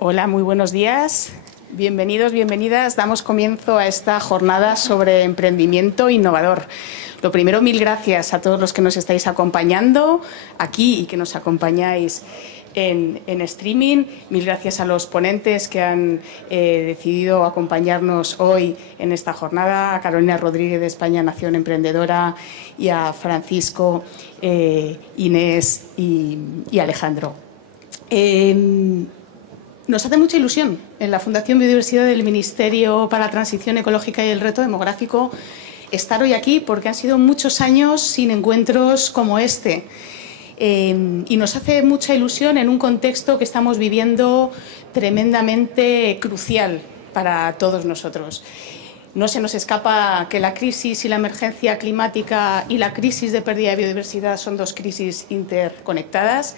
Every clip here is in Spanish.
Hola, muy buenos días. Bienvenidos, bienvenidas. Damos comienzo a esta jornada sobre emprendimiento innovador. Lo primero, mil gracias a todos los que nos estáis acompañando aquí y que nos acompañáis en streaming. Mil gracias a los ponentes que han decidido acompañarnos hoy en esta jornada, a Carolina Rodríguez de España Nación Emprendedora y a Francisco, Inés y Alejandro. Nos hace mucha ilusión en la Fundación Biodiversidad del Ministerio para la Transición Ecológica y el Reto Demográfico estar hoy aquí porque han sido muchos años sin encuentros como este. Y nos hace mucha ilusión en un contexto que estamos viviendo tremendamente crucial para todos nosotros. No se nos escapa que la crisis y la emergencia climática y la crisis de pérdida de biodiversidad son dos crisis interconectadas.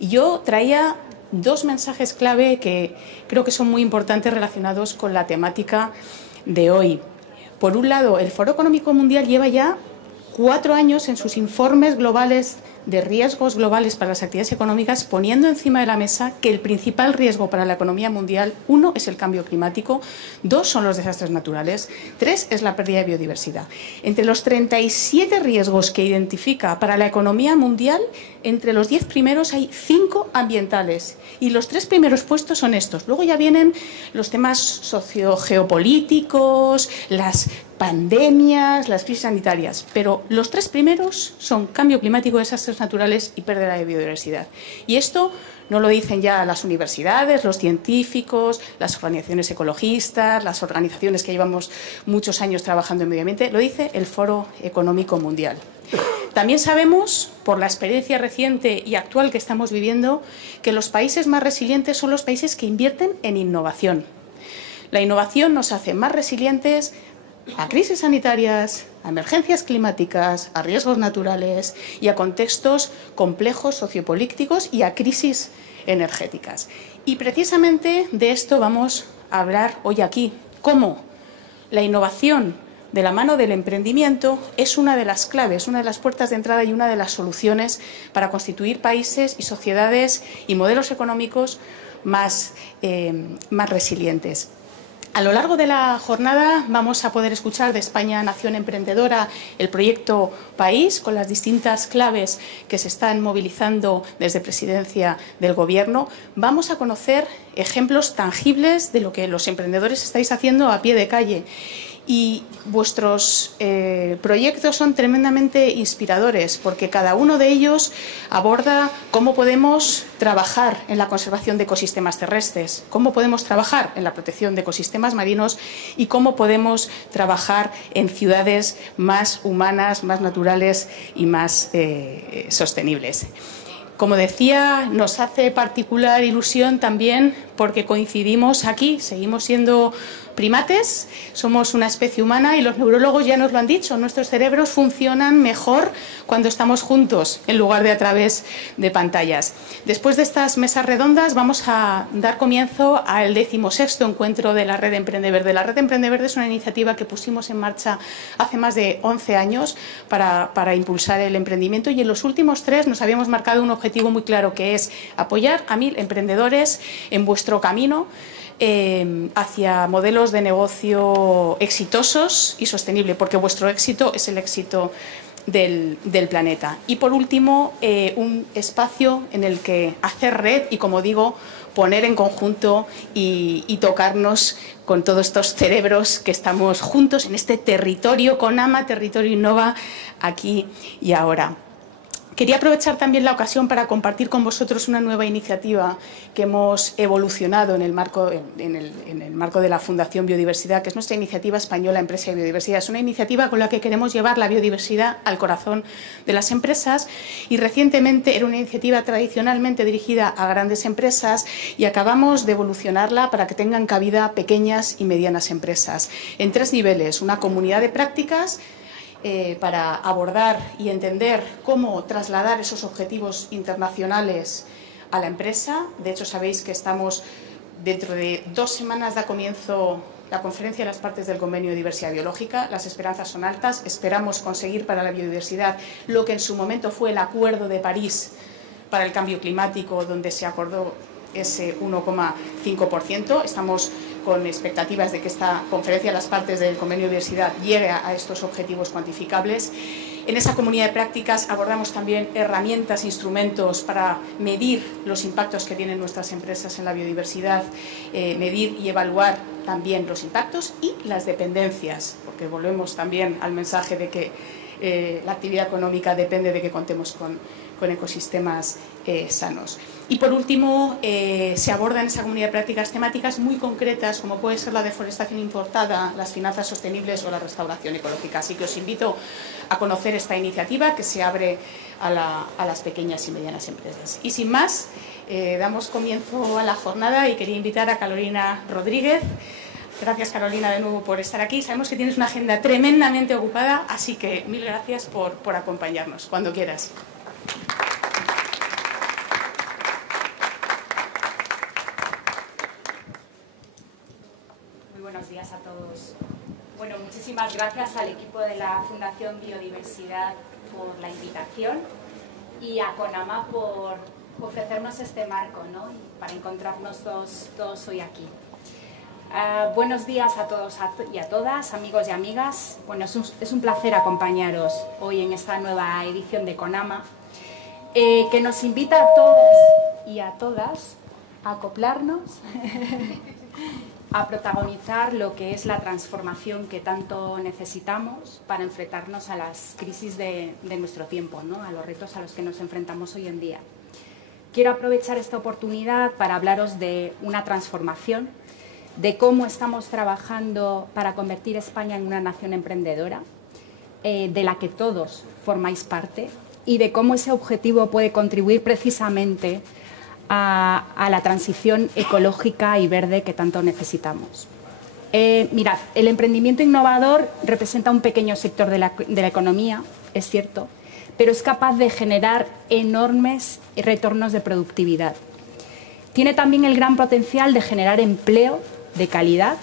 Y yo traía dos mensajes clave que creo que son muy importantes relacionados con la temática de hoy. Por un lado, el Foro Económico Mundial lleva ya 4 años en sus informes globales de riesgos globales para las actividades económicas, poniendo encima de la mesa que el principal riesgo para la economía mundial, 1, es el cambio climático, 2, son los desastres naturales, 3, es la pérdida de biodiversidad. Entre los 37 riesgos que identifica para la economía mundial, entre los 10 primeros hay 5 ambientales y los 3 primeros puestos son estos. Luego ya vienen los temas sociogeopolíticos, las pandemias, las crisis sanitarias, pero los 3 primeros son cambio climático, desastres naturales y pérdida de biodiversidad. Y esto no lo dicen ya las universidades, los científicos, las organizaciones ecologistas, las organizaciones que llevamos muchos años trabajando en medio ambiente, lo dice el Foro Económico Mundial. También sabemos, por la experiencia reciente y actual que estamos viviendo, que los países más resilientes son los países que invierten en innovación. La innovación nos hace más resilientes a crisis sanitarias, a emergencias climáticas, a riesgos naturales y a contextos complejos sociopolíticos y a crisis energéticas. Y precisamente de esto vamos a hablar hoy aquí, cómo la innovación de la mano del emprendimiento es una de las claves, una de las puertas de entrada y una de las soluciones para constituir países y sociedades y modelos económicos más resilientes. A lo largo de la jornada vamos a poder escuchar de España Nación Emprendedora el proyecto País, con las distintas claves que se están movilizando desde Presidencia del Gobierno. Vamos a conocer ejemplos tangibles de lo que los emprendedores estáis haciendo a pie de calle. Y vuestros proyectos son tremendamente inspiradores porque cada uno de ellos aborda cómo podemos trabajar en la conservación de ecosistemas terrestres, cómo podemos trabajar en la protección de ecosistemas marinos y cómo podemos trabajar en ciudades más humanas, más naturales y más sostenibles. Como decía, nos hace particular ilusión también porque coincidimos aquí, seguimos siendo primates, somos una especie humana y los neurólogos ya nos lo han dicho, nuestros cerebros funcionan mejor cuando estamos juntos en lugar de a través de pantallas. Después de estas mesas redondas vamos a dar comienzo al 16º encuentro de la Red Emprende Verde. La Red Emprende Verde es una iniciativa que pusimos en marcha hace más de 11 años para impulsar el emprendimiento y en los últimos 3 nos habíamos marcado un objetivo muy claro que es apoyar a 1000 emprendedores en vuestro camino hacia modelos de negocio exitosos y sostenibles, porque vuestro éxito es el éxito del planeta. Y por último, un espacio en el que hacer red y, como digo, poner en conjunto y tocarnos con todos estos cerebros que estamos juntos en este territorio CONAMA, Territorio Innova, aquí y ahora. Quería aprovechar también la ocasión para compartir con vosotros una nueva iniciativa que hemos evolucionado en el marco de la Fundación Biodiversidad, que es nuestra iniciativa española Empresa y Biodiversidad. Es una iniciativa con la que queremos llevar la biodiversidad al corazón de las empresas y recientemente era una iniciativa tradicionalmente dirigida a grandes empresas y acabamos de evolucionarla para que tengan cabida pequeñas y medianas empresas en 3 niveles: una comunidad de prácticas, para abordar y entender cómo trasladar esos objetivos internacionales a la empresa. De hecho, sabéis que estamos dentro de 2 semanas da comienzo la conferencia de las partes del convenio de diversidad biológica. Las esperanzas son altas. Esperamos conseguir para la biodiversidad lo que en su momento fue el Acuerdo de París para el cambio climático, donde se acordó ese 1,5%. Estamos con expectativas de que esta conferencia de las partes del convenio de diversidad llegue a estos objetivos cuantificables. En esa comunidad de prácticas abordamos también herramientas, instrumentos para medir los impactos que tienen nuestras empresas en la biodiversidad, medir y evaluar también los impactos y las dependencias, porque volvemos también al mensaje de que la actividad económica depende de que contemos con ecosistemas sanos. Y por último, se abordan en esa comunidad de prácticas temáticas muy concretas, como puede ser la deforestación importada, las finanzas sostenibles o la restauración ecológica. Así que os invito a conocer esta iniciativa que se abre a las pequeñas y medianas empresas. Y sin más, damos comienzo a la jornada y quería invitar a Carolina Rodríguez. Gracias, Carolina, de nuevo por estar aquí. Sabemos que tienes una agenda tremendamente ocupada, así que mil gracias por acompañarnos. Cuando quieras. Muy buenos días a todos. Bueno, muchísimas gracias al equipo de la Fundación Biodiversidad por la invitación y a CONAMA por ofrecernos este marco, ¿no? Para encontrarnos todos hoy aquí. Buenos días a todos y a todas, amigos y amigas. Bueno, es un placer acompañaros hoy en esta nueva edición de CONAMA, que nos invita a todos y a todas a acoplarnos, a protagonizar lo que es la transformación que tanto necesitamos para enfrentarnos a las crisis de nuestro tiempo, ¿no? A los retos a los que nos enfrentamos hoy en día. Quiero aprovechar esta oportunidad para hablaros de una transformación, de cómo estamos trabajando para convertir España en una nación emprendedora, de la que todos formáis parte, y de cómo ese objetivo puede contribuir precisamente a la transición ecológica y verde que tanto necesitamos. Mirad, el emprendimiento innovador representa un pequeño sector de la economía, es cierto, pero es capaz de generar enormes retornos de productividad. Tiene también el gran potencial de generar empleo de calidad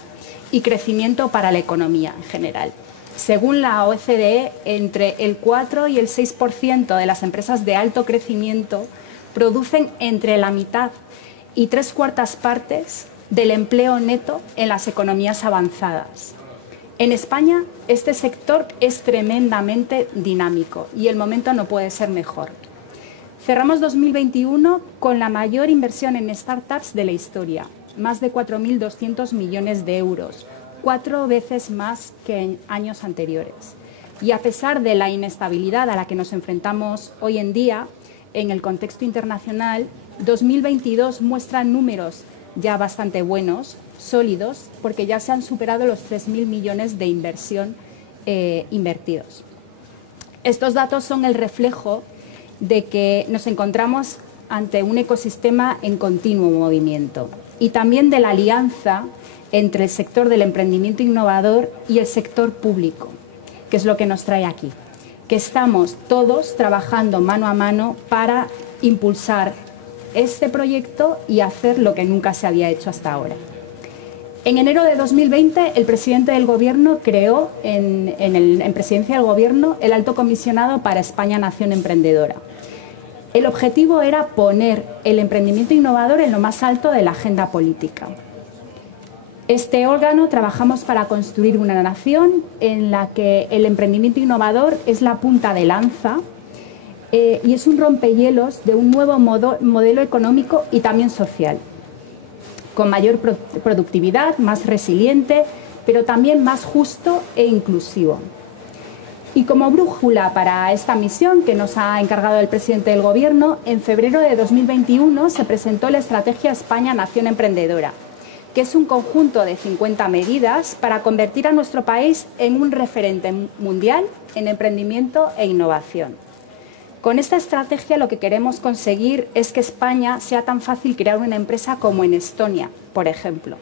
y crecimiento para la economía en general. Según la OCDE, entre el 4 y el 6% de las empresas de alto crecimiento producen entre la mitad y 3/4 partes del empleo neto en las economías avanzadas. En España, este sector es tremendamente dinámico y el momento no puede ser mejor. Cerramos 2021 con la mayor inversión en startups de la historia, más de 4.200 millones de euros, 4 veces más que en años anteriores. Y a pesar de la inestabilidad a la que nos enfrentamos hoy en día, en el contexto internacional, 2022 muestra números ya bastante buenos, sólidos, porque ya se han superado los 3.000 millones de inversión invertidos. Estos datos son el reflejo de que nos encontramos ante un ecosistema en continuo movimiento y también de la alianza entre el sector del emprendimiento innovador y el sector público, que es lo que nos trae aquí, que estamos todos trabajando mano a mano para impulsar este proyecto y hacer lo que nunca se había hecho hasta ahora. En enero de 2020, el presidente del Gobierno creó en Presidencia del Gobierno el Alto Comisionado para España Nación Emprendedora. El objetivo era poner el emprendimiento innovador en lo más alto de la agenda política. Este órgano trabajamos para construir una nación en la que el emprendimiento innovador es la punta de lanza y es un rompehielos de un nuevo modelo económico y también social, con mayor productividad, más resiliente, pero también más justo e inclusivo. Y como brújula para esta misión que nos ha encargado el presidente del Gobierno, en febrero de 2021 se presentó la Estrategia España Nación Emprendedora, que es un conjunto de 50 medidas para convertir a nuestro país en un referente mundial en emprendimiento e innovación. Con esta estrategia lo que queremos conseguir es que España sea tan fácil crear una empresa como en Estonia, por ejemplo,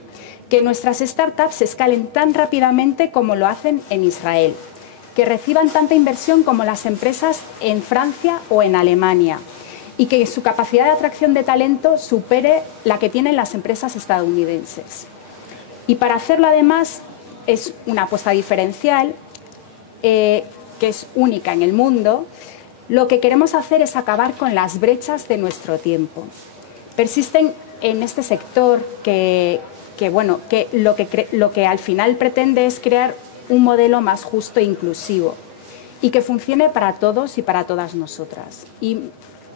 que nuestras startups se escalen tan rápidamente como lo hacen en Israel, que reciban tanta inversión como las empresas en Francia o en Alemania y que su capacidad de atracción de talento supere la que tienen las empresas estadounidenses. Y para hacerlo además es una apuesta diferencial que es única en el mundo. Lo que queremos hacer es acabar con las brechas de nuestro tiempo. Persisten en este sector que lo que al final pretende es crear un modelo más justo e inclusivo y que funcione para todos y para todas nosotras. Y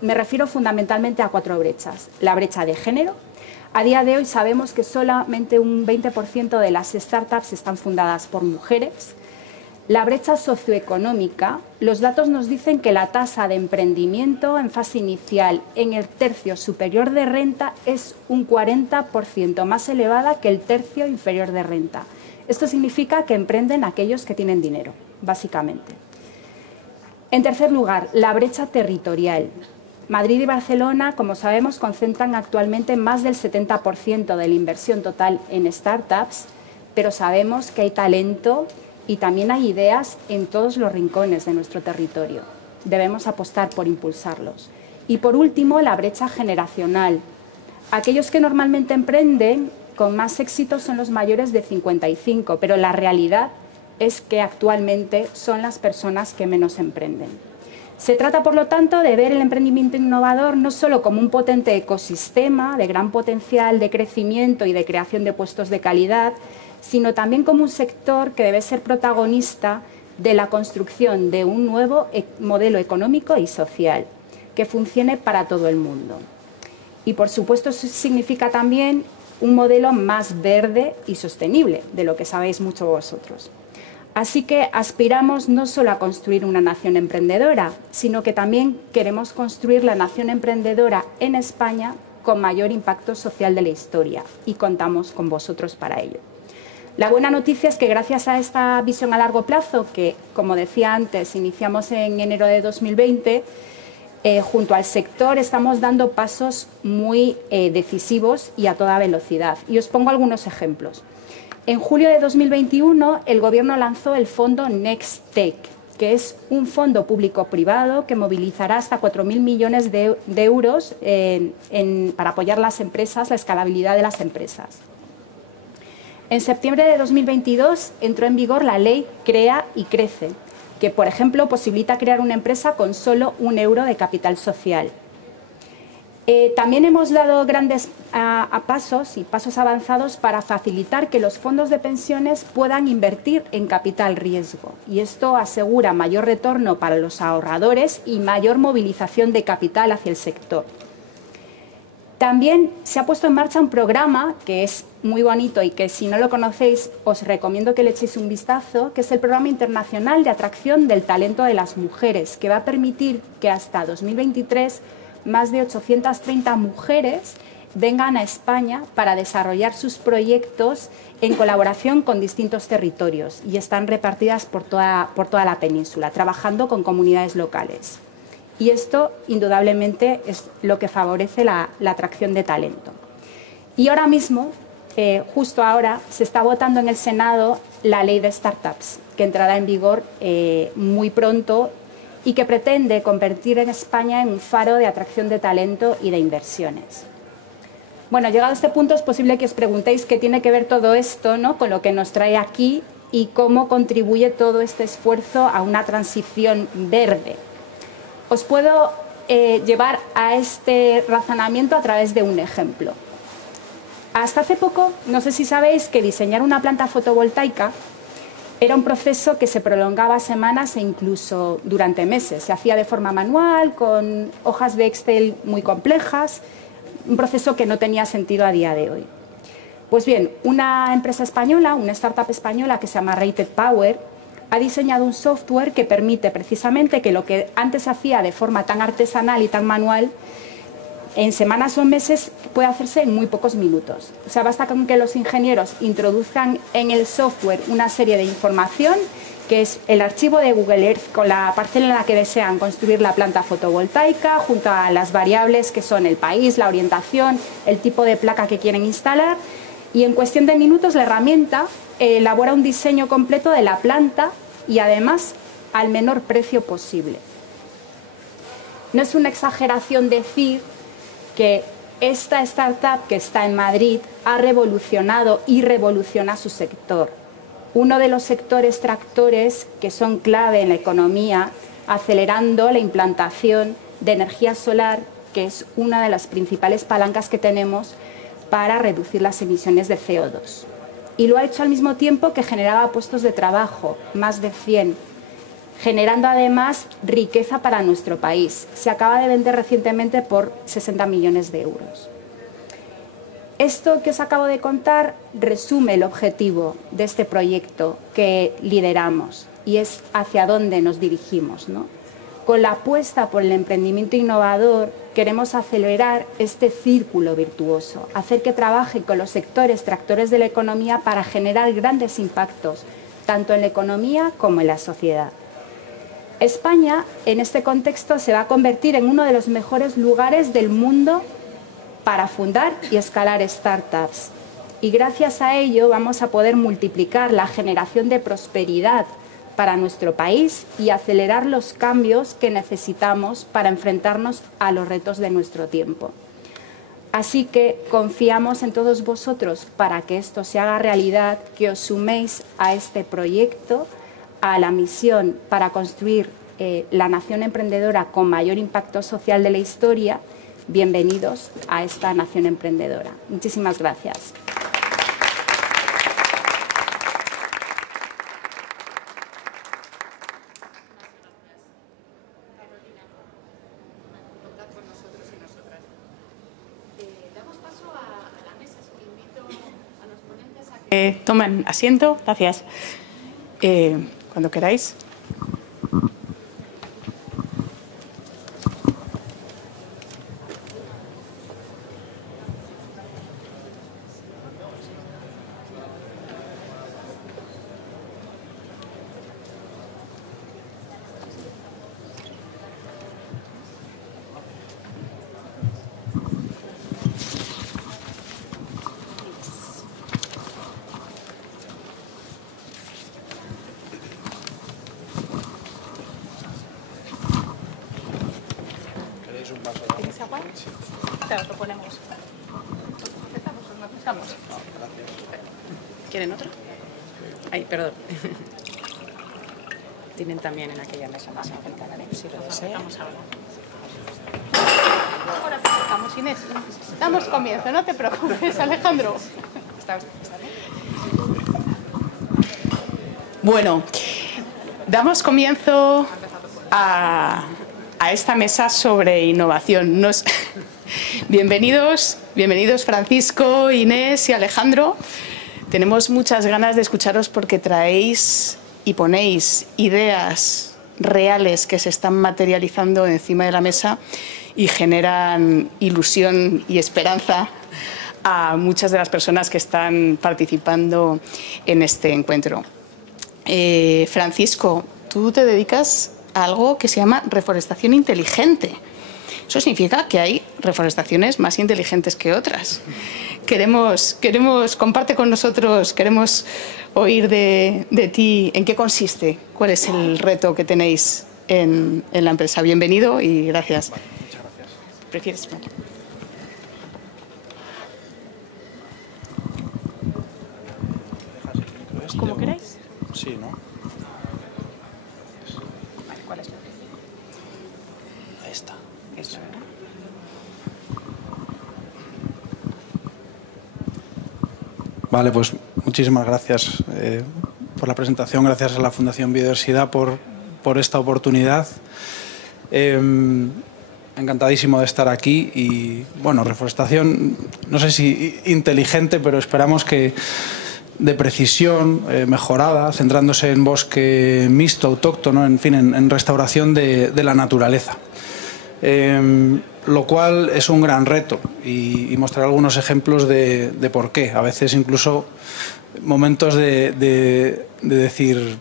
me refiero fundamentalmente a 4 brechas. La brecha de género. A día de hoy sabemos que solamente un 20% de las startups están fundadas por mujeres. La brecha socioeconómica. Los datos nos dicen que la tasa de emprendimiento en fase inicial en el tercio superior de renta es un 40% más elevada que el tercio inferior de renta. Esto significa que emprenden aquellos que tienen dinero, básicamente. En tercer lugar, la brecha territorial. Madrid y Barcelona, como sabemos, concentran actualmente más del 70% de la inversión total en startups, pero sabemos que hay talento y también hay ideas en todos los rincones de nuestro territorio. Debemos apostar por impulsarlos. Y por último, la brecha generacional. Aquellos que normalmente emprenden con más éxito son los mayores de 55, pero la realidad es que actualmente son las personas que menos emprenden. Se trata, por lo tanto, de ver el emprendimiento innovador no solo como un potente ecosistema de gran potencial de crecimiento y de creación de puestos de calidad, sino también como un sector que debe ser protagonista de la construcción de un nuevo modelo económico y social que funcione para todo el mundo. Y, por supuesto, eso significa también un modelo más verde y sostenible, de lo que sabéis mucho vosotros. Así que aspiramos no solo a construir una nación emprendedora, sino que también queremos construir la nación emprendedora en España con mayor impacto social de la historia y contamos con vosotros para ello. La buena noticia es que gracias a esta visión a largo plazo, que, como decía antes, iniciamos en enero de 2020, junto al sector estamos dando pasos muy decisivos y a toda velocidad. Y os pongo algunos ejemplos. En julio de 2021, el Gobierno lanzó el fondo NextTech, que es un fondo público-privado que movilizará hasta 4.000 millones de euros para apoyar las empresas, la escalabilidad de las empresas. En septiembre de 2022 entró en vigor la ley Crea y Crece, que, por ejemplo, posibilita crear una empresa con solo 1 euro de capital social. También hemos dado grandes pasos avanzados para facilitar que los fondos de pensiones puedan invertir en capital riesgo y esto asegura mayor retorno para los ahorradores y mayor movilización de capital hacia el sector. También se ha puesto en marcha un programa que es muy bonito y que, si no lo conocéis, os recomiendo que le echéis un vistazo, que es el Programa Internacional de Atracción del Talento de las Mujeres, que va a permitir que hasta 2023 más de 830 mujeres vengan a España para desarrollar sus proyectos en colaboración con distintos territorios y están repartidas por toda la península, trabajando con comunidades locales. Y esto, indudablemente, es lo que favorece la atracción de talento. Y ahora mismo, justo ahora, se está votando en el Senado la ley de startups, que entrará en vigor muy pronto y que pretende convertir en España en un faro de atracción de talento y de inversiones. Bueno, llegado a este punto es posible que os preguntéis qué tiene que ver todo esto, ¿no?, con lo que nos trae aquí y cómo contribuye todo este esfuerzo a una transición verde. Os puedo llevar a este razonamiento a través de un ejemplo. Hasta hace poco, no sé si sabéis que diseñar una planta fotovoltaica era un proceso que se prolongaba semanas e incluso durante meses. Se hacía de forma manual, con hojas de Excel muy complejas, un proceso que no tenía sentido a día de hoy. Pues bien, una empresa española, una startup española que se llama Rated Power, ha diseñado un software que permite precisamente que lo que antes se hacía de forma tan artesanal y tan manual, en semanas o meses puede hacerse en muy pocos minutos. O sea, basta con que los ingenieros introduzcan en el software una serie de información, que es el archivo de Google Earth con la parcela en la que desean construir la planta fotovoltaica, junto a las variables que son el país, la orientación, el tipo de placa que quieren instalar, y en cuestión de minutos la herramienta elabora un diseño completo de la planta y además al menor precio posible. No es una exageración decir que esta startup que está en Madrid ha revolucionado y revoluciona su sector. Uno de los sectores tractores que son clave en la economía, acelerando la implantación de energía solar, que es una de las principales palancas que tenemos para reducir las emisiones de CO2. Y lo ha hecho al mismo tiempo que generaba puestos de trabajo, más de 100, generando además riqueza para nuestro país. Se acaba de vender recientemente por 60 millones de euros. Esto que os acabo de contar resume el objetivo de este proyecto que lideramos y es hacia dónde nos dirigimos, ¿no? Con la apuesta por el emprendimiento innovador queremos acelerar este círculo virtuoso, hacer que trabaje con los sectores tractores de la economía para generar grandes impactos, tanto en la economía como en la sociedad. España, en este contexto, se va a convertir en uno de los mejores lugares del mundo para fundar y escalar startups. Y gracias a ello vamos a poder multiplicar la generación de prosperidad para nuestro país y acelerar los cambios que necesitamos para enfrentarnos a los retos de nuestro tiempo. Así que confiamos en todos vosotros para que esto se haga realidad, que os suméis a este proyecto, a la misión para construir la nación emprendedora con mayor impacto social de la historia. Bienvenidos a esta nación emprendedora. Muchísimas gracias. Tomen asiento, gracias. Cuando queráis. Lo ponemos. ¿Quieren otro? Ay, perdón. Tienen también en aquella mesa más cerca, ¿vale? Si lo desean. Ahora estamos, Inés. Damos comienzo, no te preocupes, Alejandro. ¿Está bien? Bueno, damos comienzo a esta mesa sobre innovación. Bienvenidos Francisco, Inés y Alejandro. Tenemos muchas ganas de escucharos porque traéis y ponéis ideas reales que se están materializando encima de la mesa y generan ilusión y esperanza a muchas de las personas que están participando en este encuentro. Francisco, tú te dedicas a algo que se llama reforestación inteligente. Eso significa que hay reforestaciones más inteligentes que otras. Comparte con nosotros, queremos oír de ti en qué consiste, cuál es el reto que tenéis en la empresa. Bienvenido y gracias. Vale, muchas gracias. ¿Prefieres? Como queráis. Sí, ¿no? Vale, ¿cuál es? Ahí está. Eso, ¿verdad? Vale, pues muchísimas gracias por la presentación, gracias a la Fundación Biodiversidad por esta oportunidad. Encantadísimo de estar aquí y, bueno, reforestación, no sé si inteligente, pero esperamos que de precisión, mejorada, centrándose en bosque mixto, autóctono, en fin, en restauración de la naturaleza. Lo cual es un gran reto y mostrar algunos ejemplos de por qué. A veces incluso momentos de decir,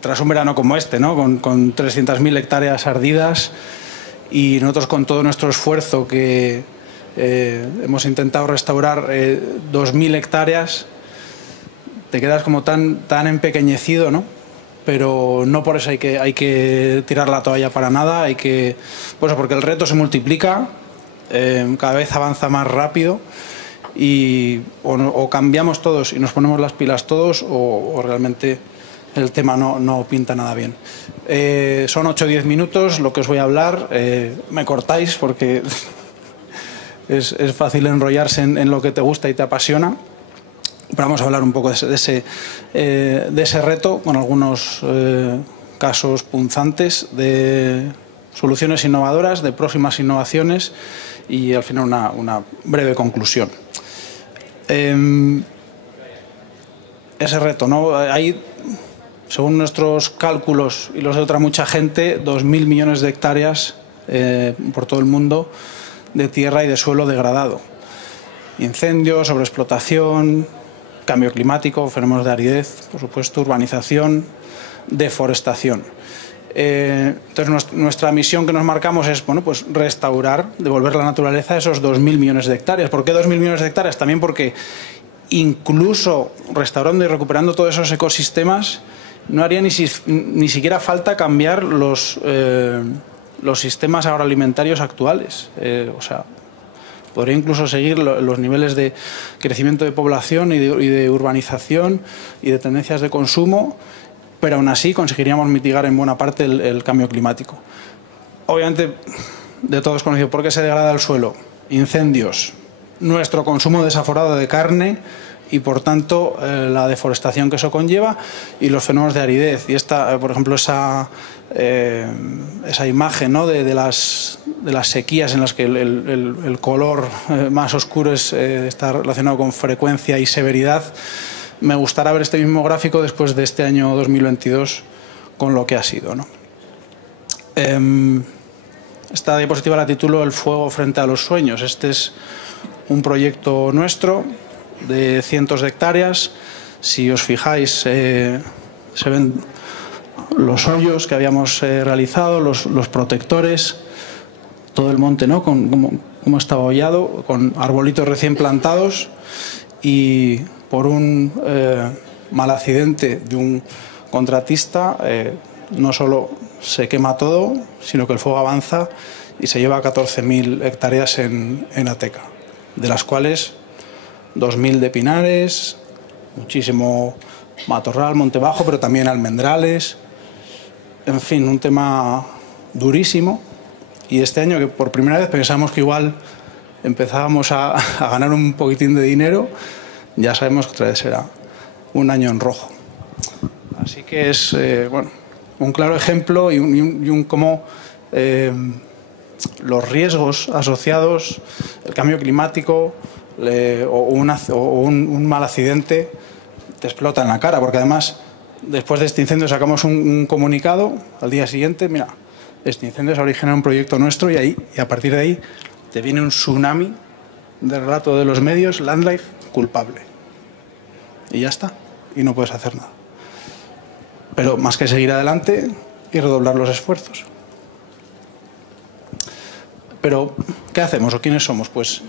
tras un verano como este, ¿no? con 300.000 hectáreas ardidas y nosotros con todo nuestro esfuerzo que hemos intentado restaurar 2.000 hectáreas, te quedas como tan empequeñecido, ¿no? Pero no por eso hay que tirar la toalla para nada, pues porque el reto se multiplica, cada vez avanza más rápido y o cambiamos todos y nos ponemos las pilas todos o realmente el tema no pinta nada bien. Son 8 o 10 minutos lo que os voy a hablar, me cortáis porque es fácil enrollarse en lo que te gusta y te apasiona. Pero vamos a hablar un poco de ese reto con algunos casos punzantes de soluciones innovadoras, de próximas innovaciones y al final una breve conclusión. Ese reto, ¿no? Hay, según nuestros cálculos y los de otra mucha gente, 2.000 millones de hectáreas por todo el mundo de tierra y de suelo degradado. Incendios, sobreexplotación, cambio climático, fenómenos de aridez, por supuesto, urbanización, deforestación. Entonces, nuestra misión que nos marcamos es, bueno, pues restaurar, devolver la naturaleza a esos 2.000 millones de hectáreas. ¿Por qué 2.000 millones de hectáreas? También porque incluso restaurando y recuperando todos esos ecosistemas no haría ni siquiera falta cambiar los sistemas agroalimentarios actuales. O sea, podría incluso seguir los niveles de crecimiento de población y de urbanización y de tendencias de consumo, pero aún así conseguiríamos mitigar en buena parte el cambio climático. Obviamente, de todos conocido, ¿por qué se degrada el suelo? Incendios, nuestro consumo desaforado de carne y, por tanto, la deforestación que eso conlleva y los fenómenos de aridez. Y esta, por ejemplo, esa imagen, ¿no?, de las sequías en las que el color más oscuro está relacionado con frecuencia y severidad. Me gustará ver este mismo gráfico después de este año 2022 con lo que ha sido, ¿no? Esta diapositiva la titulo El fuego frente a los sueños. Este es un proyecto nuestro de cientos de hectáreas. Si os fijáis, se ven los hoyos que habíamos realizado, los protectores, todo el monte, ¿no?, como estaba hollado, con arbolitos recién plantados, y por un mal accidente de un contratista no solo se quema todo, sino que el fuego avanza y se lleva 14.000 hectáreas en Ateca, de las cuales 2.000 de pinares, muchísimo matorral, monte bajo, pero también almendrales. En fin, un tema durísimo. Y este año, que por primera vez pensamos que igual empezábamos a ganar un poquitín de dinero, ya sabemos que otra vez será un año en rojo. Así que es bueno, un claro ejemplo y un cómo los riesgos asociados, el cambio climático o un mal accidente te explota en la cara, porque además después de este incendio sacamos un comunicado al día siguiente: mira, este incendio se ha originado un proyecto nuestro, y a partir de ahí te viene un tsunami de relato de los medios: Landlife culpable. Y ya está, y no puedes hacer nada. Pero más que seguir adelante y redoblar los esfuerzos. Pero, ¿qué hacemos o quiénes somos? Pues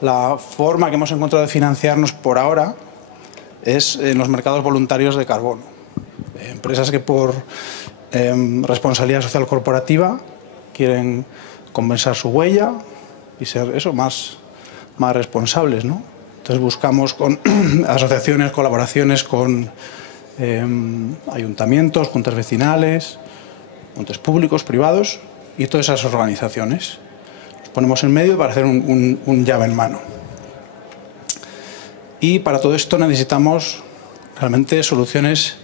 la forma que hemos encontrado de financiarnos por ahora es en los mercados voluntarios de carbono. Empresas que por responsabilidad social corporativa quieren compensar su huella y ser eso, más responsables, ¿no? Entonces buscamos con asociaciones, colaboraciones con ayuntamientos, juntas vecinales, entes públicos, privados y todas esas organizaciones. Nos ponemos en medio para hacer un llave en mano. Y para todo esto necesitamos realmente soluciones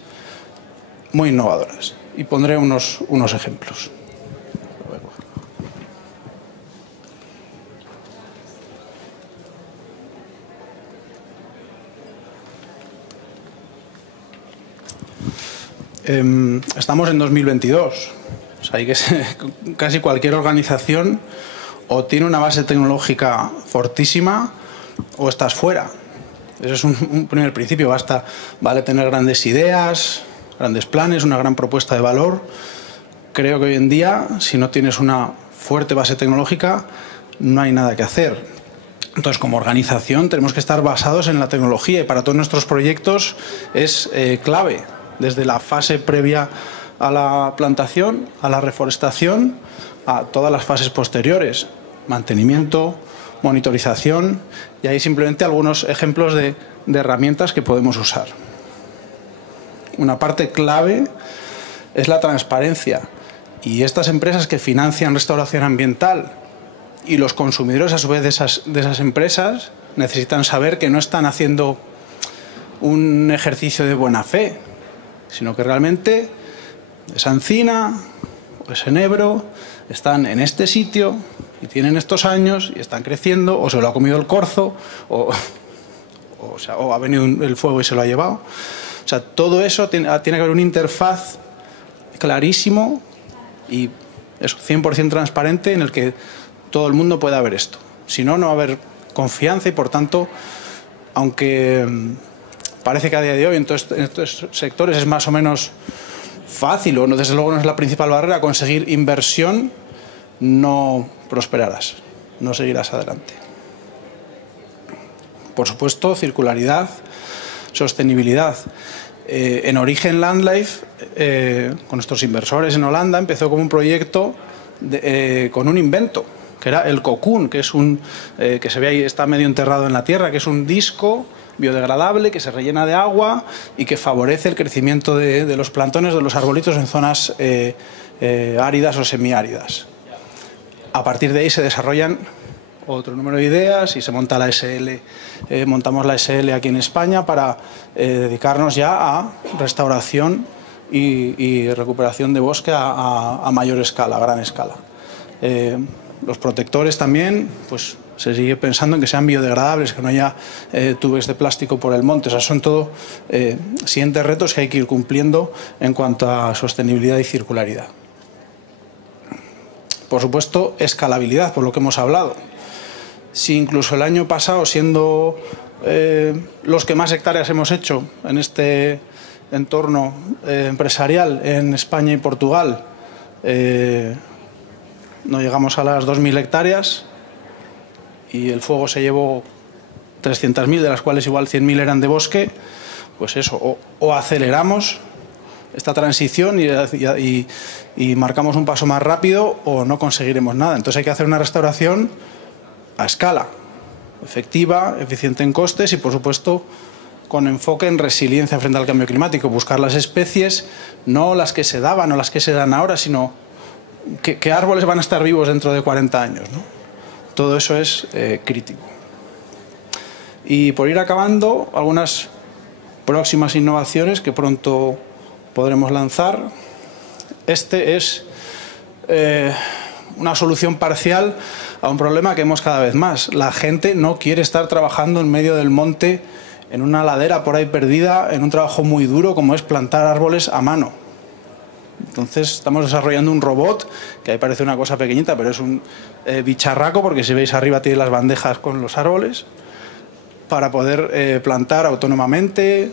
muy innovadoras. Y pondré unos ejemplos. Estamos en 2022. O sea, casi cualquier organización o tiene una base tecnológica fortísima o estás fuera. Ese es un primer principio. Vale tener grandes ideas, grandes planes, una gran propuesta de valor. Creo que hoy en día, si no tienes una fuerte base tecnológica, no hay nada que hacer. Entonces, como organización, tenemos que estar basados en la tecnología, y para todos nuestros proyectos es clave, desde la fase previa a la plantación, a la reforestación, a todas las fases posteriores, mantenimiento, monitorización, y hay simplemente algunos ejemplos de herramientas que podemos usar. Una parte clave es la transparencia, y estas empresas que financian restauración ambiental y los consumidores, a su vez, de esas empresas necesitan saber que no están haciendo un ejercicio de buena fe, sino que realmente esa encina o ese enebro están en este sitio y tienen estos años y están creciendo, o se lo ha comido el corzo, o ha venido el fuego y se lo ha llevado. O sea, todo eso tiene que haber una interfaz clarísimo y eso, 100% transparente, en el que todo el mundo pueda ver esto. Si no, no va a haber confianza y, por tanto, aunque parece que a día de hoy en todos estos sectores es más o menos fácil, o no, desde luego no es la principal barrera, conseguir inversión, no prosperarás, no seguirás adelante. Por supuesto, circularidad, sostenibilidad. En origen, Landlife, con nuestros inversores en Holanda, empezó como un proyecto con un invento, que era el Cocoon, que es que se ve ahí, está medio enterrado en la tierra, que es un disco biodegradable que se rellena de agua y que favorece el crecimiento de los plantones, de los arbolitos en zonas áridas o semiáridas. A partir de ahí se desarrollan otro número de ideas y se monta la SL, montamos la SL aquí en España para dedicarnos ya a restauración y recuperación de bosque a mayor escala, a gran escala. Los protectores también, pues se sigue pensando en que sean biodegradables, que no haya tubos de plástico por el monte. O sea, son todo siguientes retos que hay que ir cumpliendo en cuanto a sostenibilidad y circularidad. Por supuesto, escalabilidad, por lo que hemos hablado. Si incluso el año pasado, siendo los que más hectáreas hemos hecho en este entorno empresarial en España y Portugal, no llegamos a las 2.000 hectáreas y el fuego se llevó 300.000, de las cuales igual 100.000 eran de bosque, pues eso, o aceleramos esta transición y marcamos un paso más rápido, o no conseguiremos nada. Entonces hay que hacer una restauración a escala, efectiva, eficiente en costes y, por supuesto, con enfoque en resiliencia frente al cambio climático. Buscar las especies, no las que se daban o las que se dan ahora, sino qué árboles van a estar vivos dentro de 40 años, ¿no? Todo eso es crítico. Y por ir acabando, algunas próximas innovaciones que pronto podremos lanzar. Este es una solución parcial a un problema que vemos cada vez más. La gente no quiere estar trabajando en medio del monte, en una ladera por ahí perdida, en un trabajo muy duro como es plantar árboles a mano. Entonces estamos desarrollando un robot, que ahí parece una cosa pequeñita, pero es un bicharraco, porque si veis arriba tiene las bandejas con los árboles, para poder plantar autónomamente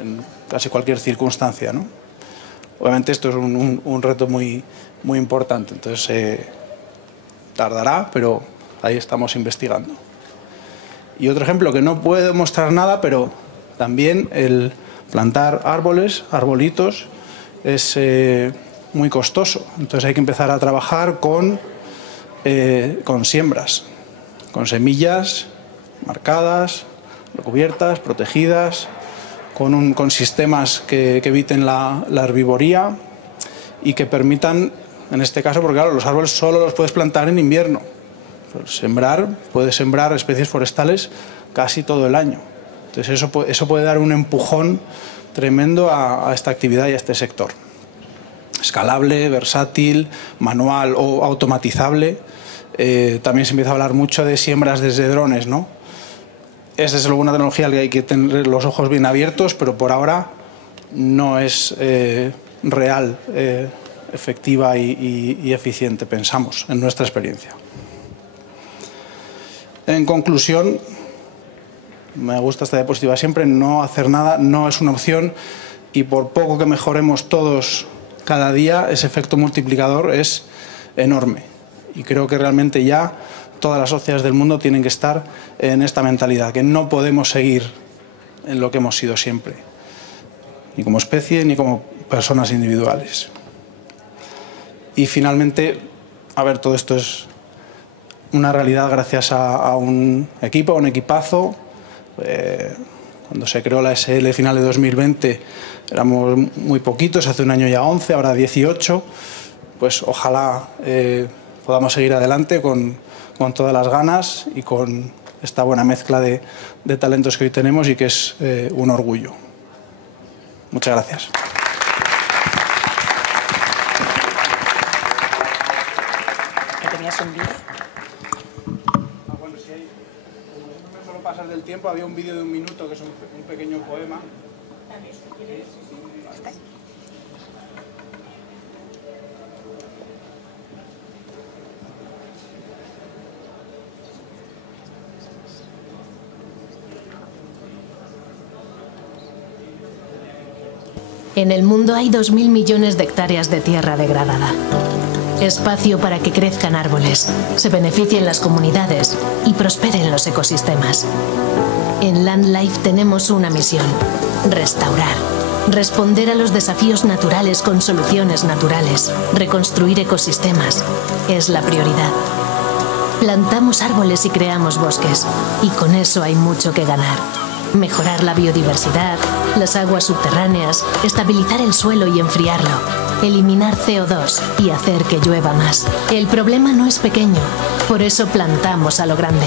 en casi cualquier circunstancia, ¿no? Obviamente esto es un reto muy importante, entonces tardará, pero ahí estamos investigando. Y otro ejemplo que no puedo mostrar nada, pero también el plantar árboles, arbolitos, es muy costoso. Entonces hay que empezar a trabajar con siembras, con semillas marcadas, recubiertas, protegidas, con sistemas que eviten la herbivoría y que permitan, en este caso, porque claro, los árboles solo los puedes plantar en invierno. Pues puedes sembrar especies forestales casi todo el año. Entonces eso puede dar un empujón tremendo a esta actividad y a este sector. Escalable, versátil, manual o automatizable. También se empieza a hablar mucho de siembras desde drones, ¿no? Es desde luego una tecnología que hay que tener los ojos bien abiertos, pero por ahora no es real, efectiva y eficiente, pensamos, en nuestra experiencia. En conclusión, me gusta esta diapositiva siempre, no hacer nada no es una opción, y por poco que mejoremos todos cada día, ese efecto multiplicador es enorme. Y creo que realmente ya todas las sociedades del mundo tienen que estar en esta mentalidad, que no podemos seguir en lo que hemos sido siempre, ni como especie ni como personas individuales. Y finalmente, todo esto es una realidad gracias a un equipo, a un equipazo. Cuando se creó la SL a final de 2020 éramos muy poquitos, hace un año ya 11, ahora 18. Pues ojalá podamos seguir adelante con con todas las ganas y con esta buena mezcla de talentos que hoy tenemos y que es un orgullo. Muchas gracias. ¿Tenías un vídeo? Bueno, si hay, como no me suelo pasar del tiempo, había un vídeo de 1 minuto que es un pequeño poema. En el mundo hay 2.000 millones de hectáreas de tierra degradada. Espacio para que crezcan árboles, se beneficien las comunidades y prosperen los ecosistemas. En LandLife tenemos una misión: restaurar, responder a los desafíos naturales con soluciones naturales, reconstruir ecosistemas. Es la prioridad. Plantamos árboles y creamos bosques, y con eso hay mucho que ganar. Mejorar la biodiversidad, las aguas subterráneas, estabilizar el suelo y enfriarlo, eliminar CO2 y hacer que llueva más. El problema no es pequeño, por eso plantamos a lo grande.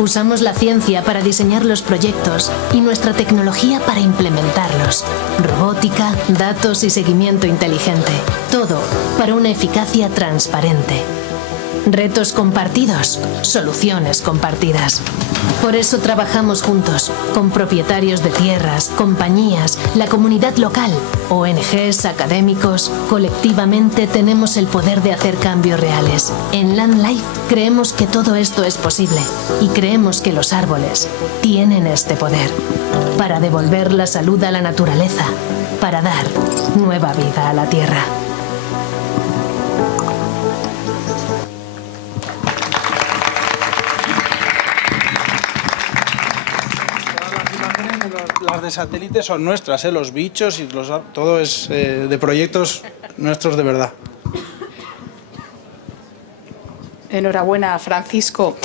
Usamos la ciencia para diseñar los proyectos y nuestra tecnología para implementarlos. Robótica, datos y seguimiento inteligente. Todo para una eficacia transparente. Retos compartidos, soluciones compartidas. Por eso trabajamos juntos, con propietarios de tierras, compañías, la comunidad local, ONGs, académicos. Colectivamente tenemos el poder de hacer cambios reales. En LandLife creemos que todo esto es posible y creemos que los árboles tienen este poder para devolver la salud a la naturaleza, para dar nueva vida a la tierra. Las de satélite son nuestras, los bichos y todo es de proyectos nuestros de verdad. Enhorabuena, Francisco.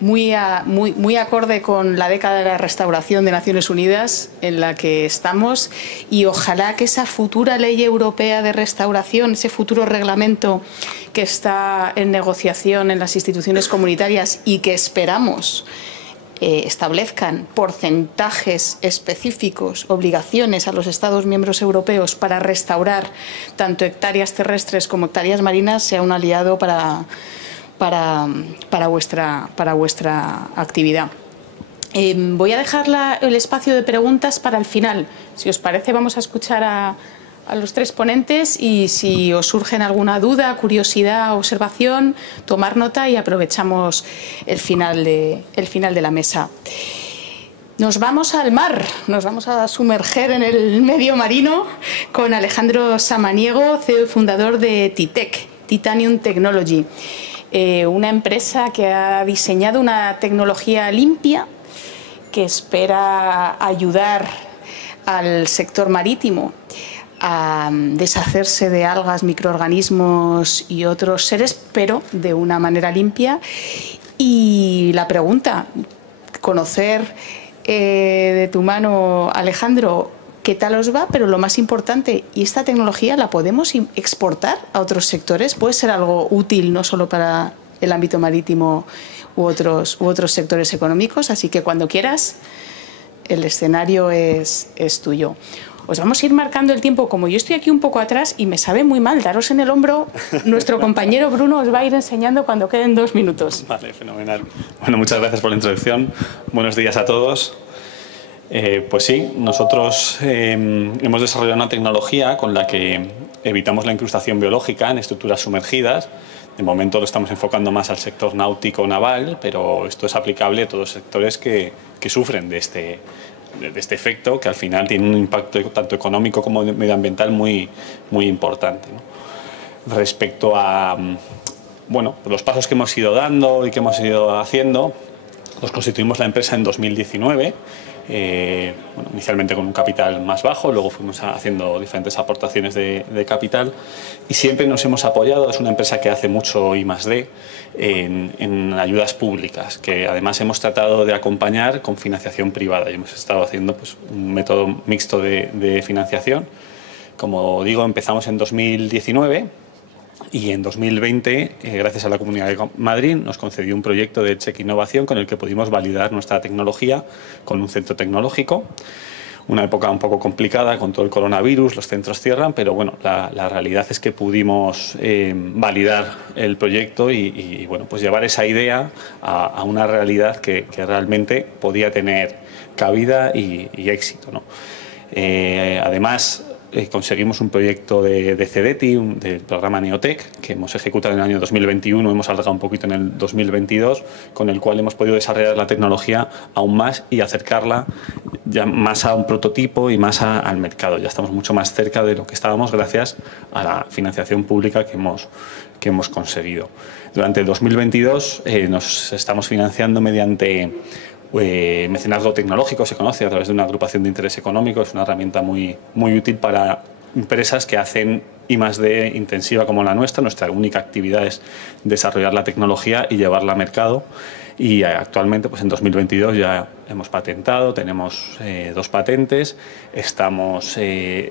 Muy acorde con la década de la restauración de Naciones Unidas en la que estamos, y ojalá que esa futura ley europea de restauración, ese futuro reglamento que está en negociación en las instituciones comunitarias y que esperamos establezcan porcentajes específicos, obligaciones a los Estados miembros europeos para restaurar tanto hectáreas terrestres como hectáreas marinas, sea un aliado para vuestra actividad. Voy a dejar el espacio de preguntas para el final. Si os parece, vamos a escuchar a los 3 ponentes y si os surgen alguna duda, curiosidad, observación, tomar nota y aprovechamos el final de la mesa. Nos vamos al mar, nos vamos a sumerger en el medio marino con Alejandro Samaniego, CEO y fundador de TITEC, Titanium Technology, una empresa que ha diseñado una tecnología limpia que espera ayudar al sector marítimo a deshacerse de algas, microorganismos y otros seres, pero de una manera limpia. Y la pregunta, conocer de tu mano, Alejandro, qué tal os va, pero lo más importante, ¿y esta tecnología la podemos exportar a otros sectores? ¿Puede ser algo útil no solo para el ámbito marítimo u otros sectores económicos? Así que cuando quieras, el escenario es tuyo. Os vamos a ir marcando el tiempo. Como yo estoy aquí un poco atrás y me sabe muy mal daros en el hombro, nuestro compañero Bruno os va a ir enseñando cuando queden 2 minutos. Vale, fenomenal. Bueno, muchas gracias por la introducción. Buenos días a todos. Pues sí, nosotros hemos desarrollado una tecnología con la que evitamos la incrustación biológica en estructuras sumergidas. De momento lo estamos enfocando más al sector náutico naval, pero esto es aplicable a todos los sectores que sufren de este efecto, que al final tiene un impacto tanto económico como medioambiental muy importante, ¿no? Respecto a los pasos que hemos ido dando y que hemos ido haciendo, nos constituimos la empresa en 2019, inicialmente con un capital más bajo, luego fuimos haciendo diferentes aportaciones de capital y siempre nos hemos apoyado. Es una empresa que hace mucho I+D en ayudas públicas, que además hemos tratado de acompañar con financiación privada y hemos estado haciendo un método mixto de financiación. Como digo, empezamos en 2019 Y en 2020, gracias a la Comunidad de Madrid, nos concedió un proyecto de Check Innovación con el que pudimos validar nuestra tecnología con un centro tecnológico. Una época un poco complicada con todo el coronavirus, los centros cierran, pero bueno, la realidad es que pudimos validar el proyecto y bueno, pues llevar esa idea a una realidad que realmente podía tener cabida y éxito, ¿no? Además, conseguimos un proyecto de CEDETI, del programa Neotec, que hemos ejecutado en el año 2021, hemos alargado un poquito en el 2022, con el cual hemos podido desarrollar la tecnología aún más y acercarla ya más a un prototipo y más al mercado. Ya estamos mucho más cerca de lo que estábamos gracias a la financiación pública que hemos conseguido. Durante el 2022 nos estamos financiando mediante mecenazgo tecnológico, se conoce a través de una agrupación de interés económico. Es una herramienta muy útil para empresas que hacen I+D intensiva como la nuestra. Nuestra única actividad es desarrollar la tecnología y llevarla a mercado, y actualmente pues en 2022 ya hemos patentado, tenemos 2 patentes, estamos